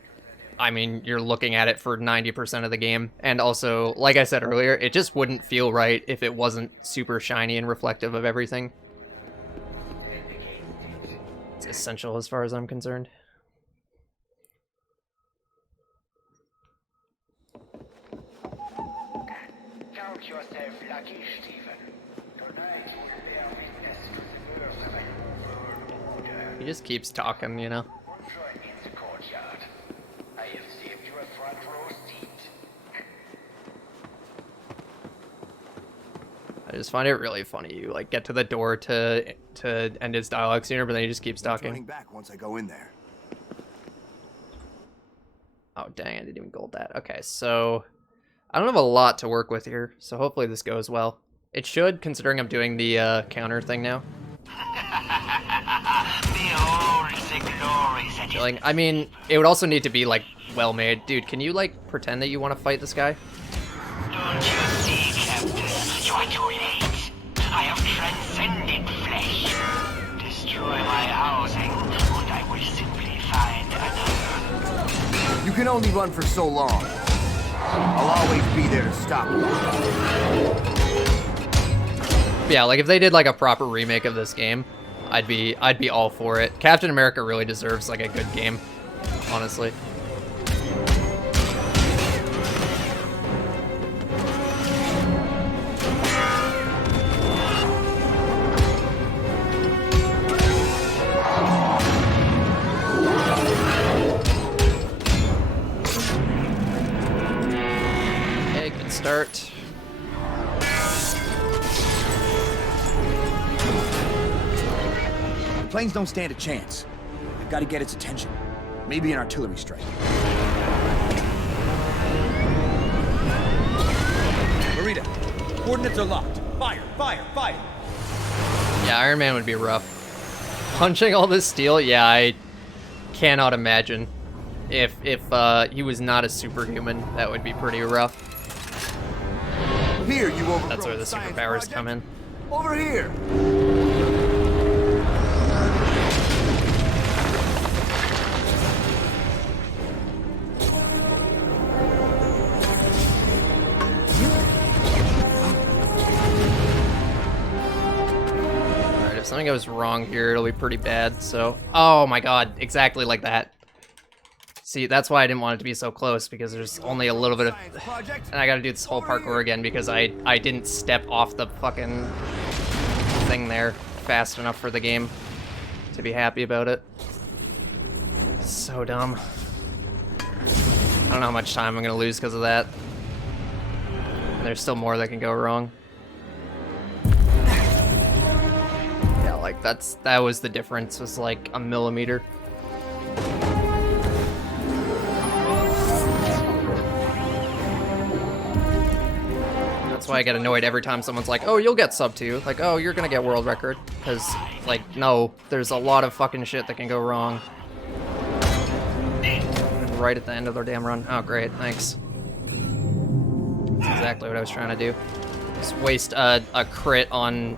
I mean, you're looking at it for 90% of the game, and also, like I said earlier, it just wouldn't feel right if it wasn't super shiny and reflective of everything. It's essential as far as I'm concerned. Count yourself lucky, Stephen. Tonight will bear witness to the birth of a new world order. He just keeps talking, you know. Join me in the courtyard. I have saved you a front row seat. I just find it really funny. You like get to the door to end his dialogue sooner, but then he just keeps talking. Turning back once I go in there. Oh dang, I didn't even gold that. Okay, so I don't have a lot to work with here, so hopefully this goes well. It should, considering I'm doing the counter thing now. I mean, it would also need to be like well made. Dude, can you like pretend that you want to fight this guy? Don't you see, Captain? You are too late. I have transcended flesh. Destroy my housing, and I will simply find another. You can only run for so long. I'll always be there to stop you. Yeah, like if they did like a proper remake of this game, I'd be all for it. Captain America really deserves like a good game, honestly. Okay, good start. Planes don't stand a chance. I've got to get its attention. Maybe an artillery strike. Marita, coordinates are locked. Fire, fire, fire! Yeah, Iron Man would be rough. Punching all this steel, yeah, I cannot imagine. If he was not a superhuman, that would be pretty rough. Here, you overgrown That's where the superpowers come in. Over here! If something goes wrong here, it'll be pretty bad, so... Oh my god, exactly like that. See, that's why I didn't want it to be so close, because there's only a little bit of... And I gotta do this whole parkour again, because I didn't step off the fucking thing there fast enough for the game to be happy about it. So dumb. I don't know how much time I'm gonna lose because of that. And there's still more that can go wrong. Like that was the difference, was like a millimeter. That's why I get annoyed every time someone's like, oh, you'll get sub 2. Like, oh, you're gonna get world record. Because, like, no, there's a lot of fucking shit that can go wrong. Right at the end of their damn run. Oh, great, thanks. That's exactly what I was trying to do. Just waste a crit on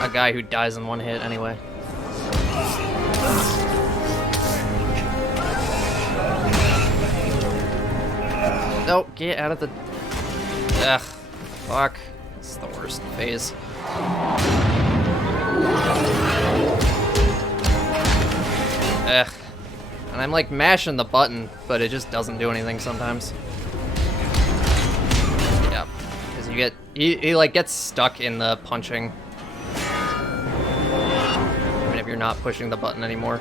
a guy who dies in one hit anyway. Nope, get out of the... Ugh, fuck. This is the worst phase. Ugh. And I'm like mashing the button, but it just doesn't do anything sometimes. Yeah, because you get... He like gets stuck in the punching. If you're not pushing the button anymore.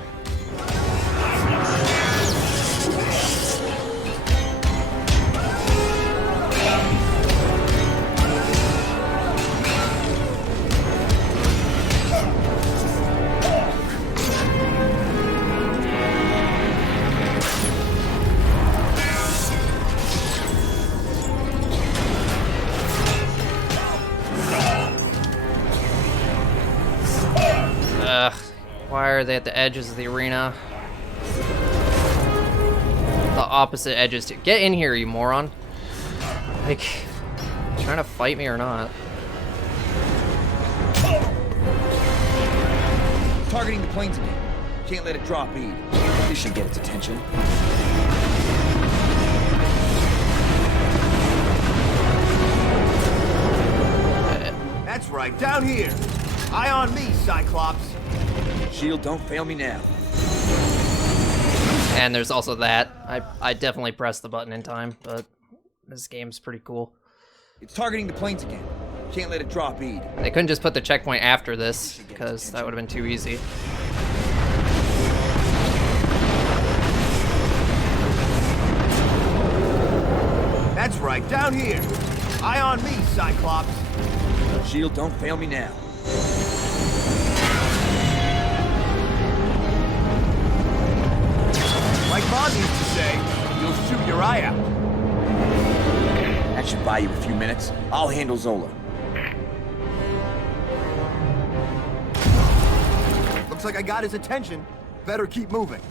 Ugh. Why are they at the edges of the arena? The opposite edges. Get in here, you moron. Like, trying to fight me or not? Targeting the planes again. Can't let it drop E. This should get its attention. That's right, down here. Eye on me, Cyclops. Shield, don't fail me now. And there's also that. I definitely pressed the button in time, but this game's pretty cool. It's targeting the planes again. Can't let it drop E. They couldn't just put the checkpoint after this, because that would have been too easy. That's right, down here. Eye on me, Cyclops. Shield, don't fail me now. Like Bob used to say, you'll shoot your eye out. That should buy you a few minutes. I'll handle Zola. Looks like I got his attention. Better keep moving.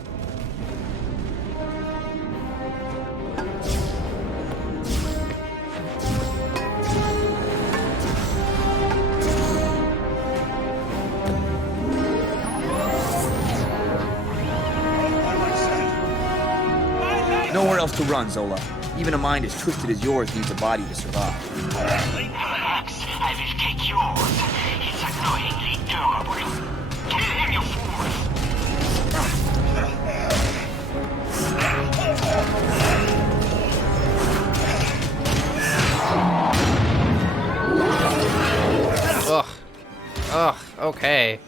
Nowhere else to run, Zola. Even a mind as twisted as yours needs a body to survive. Relax, I will take yours. It's annoyingly durable. Kill him, you fools! Ugh. Ugh, okay.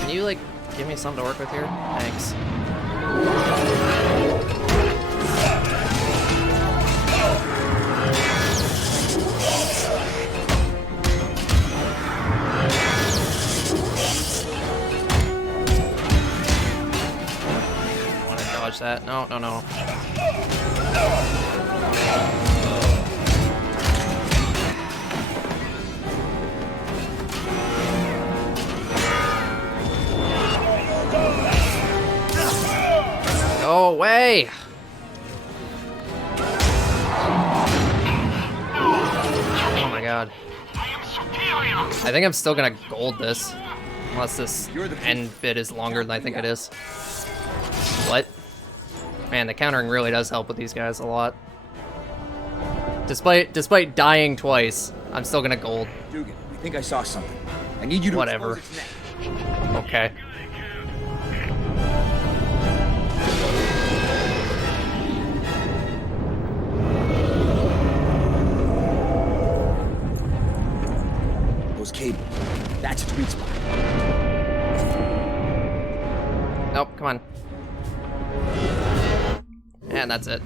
Can you, like, give me something to work with here? Thanks. Want to dodge that? No, no, no. Go away! Oh my god. I think I'm still gonna gold this. Unless this end bit is longer than I think it is. What? Man, the countering really does help with these guys a lot. Despite dying twice, I'm still gonna gold. Dugan, I think I saw something. I need you to Whatever. expose its neck. Okay. Those cables. That's a sweet spot. Nope, come on. And that's it.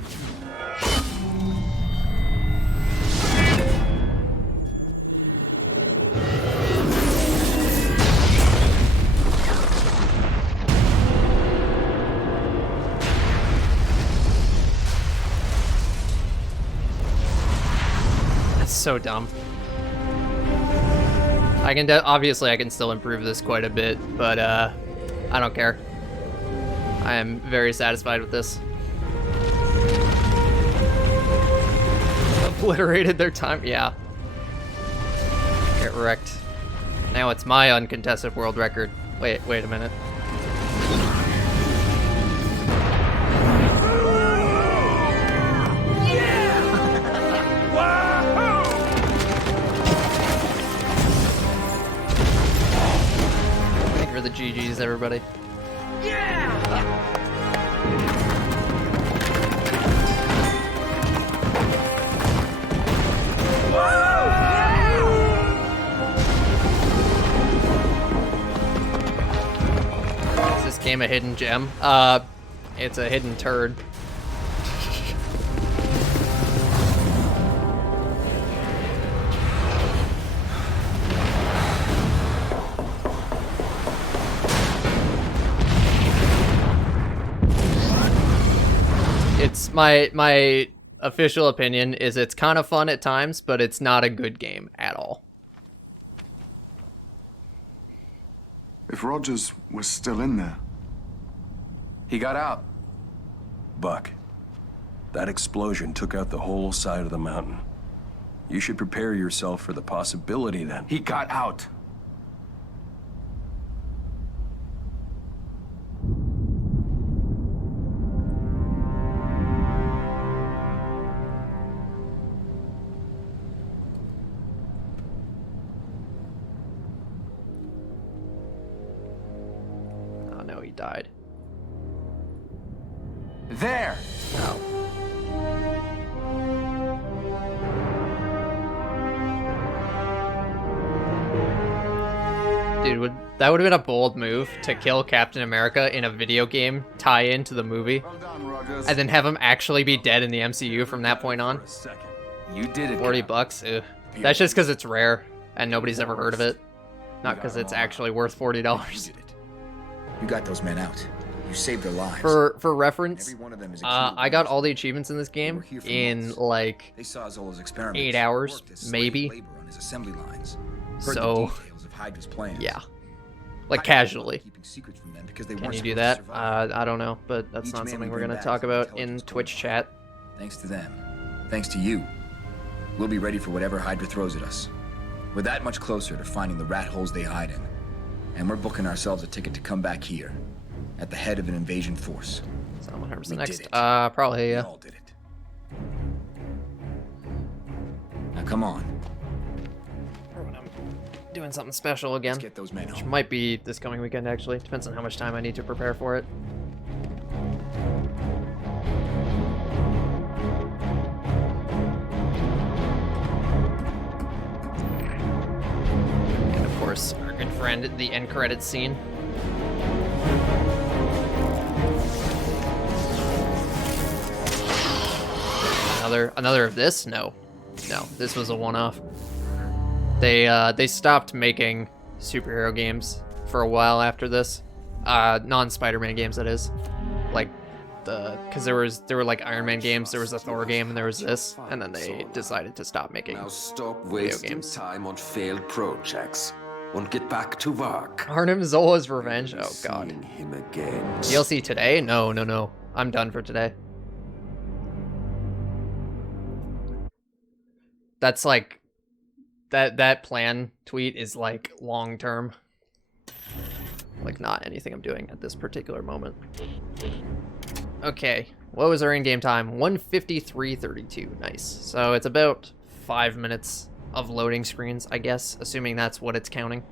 That's so dumb. I can obviously I can still improve this quite a bit, but I don't care. I am very satisfied with this. Obliterated their time, yeah. Get wrecked. Now it's my uncontested world record. Wait a minute. Thank you for the GGs, everybody. Is this game a hidden gem? It's a hidden turd. It's my official opinion is it's kind of fun at times, but it's not a good game at all. If Rogers was still in there... He got out. Buck, that explosion took out the whole side of the mountain. You should prepare yourself for the possibility that... He got out. Oh no, he died. There! No. Dude, that would have been a bold move to kill Captain America in a video game tie-in to the movie. Well done, Rogers. And then have him actually be dead in the MCU from that point on. You did it. 40 bucks? Ew. That's just because it's rare and nobody's ever heard of it. Not because it's actually worth $40. You got those men out. You saved their lives. For reference, Every one of them is I got all the achievements in this game in like They saw Zola's experiments. 8 hours, Worked as slave maybe. labor on his assembly lines. Heard So, the details of Hydra's plans. yeah. Like casually. Keeping secrets from them because they Can weren't you do supposed to that? survive. I don't know, but that's Each not man something we we're bring going to back talk is about in intelligence Twitch qualified. chat. Thanks to them. Thanks to you. We'll be ready for whatever Hydra throws at us. We're that much closer to finding the rat holes they hide in. And we're booking ourselves a ticket to come back here. At the head of an invasion force. So 100% We next. did it. Probably, We yeah. all did it. Now come on. When I'm doing something special again. Let's get those men Which home. might be this coming weekend, actually. Depends on how much time I need to prepare for it. And of course, our good friend, the end credits scene. Another of this? No. No, this was a one-off. They stopped making superhero games for a while after this. Non-Spider-Man games, that is. Like, because there were like Iron Man games, there was a Thor game, and there was this, and then they decided to stop making Now stop video wasting games. time on failed projects and get back to work. Arnim Zola's Revenge? Oh god. Seeing him again. DLC today? No, no, no. I'm done for today. That's like that plan tweet is like long term. Like not anything I'm doing at this particular moment. Okay, what was our in-game time? 1:53:32. Nice. So it's about 5 minutes of loading screens, I guess, assuming that's what it's counting.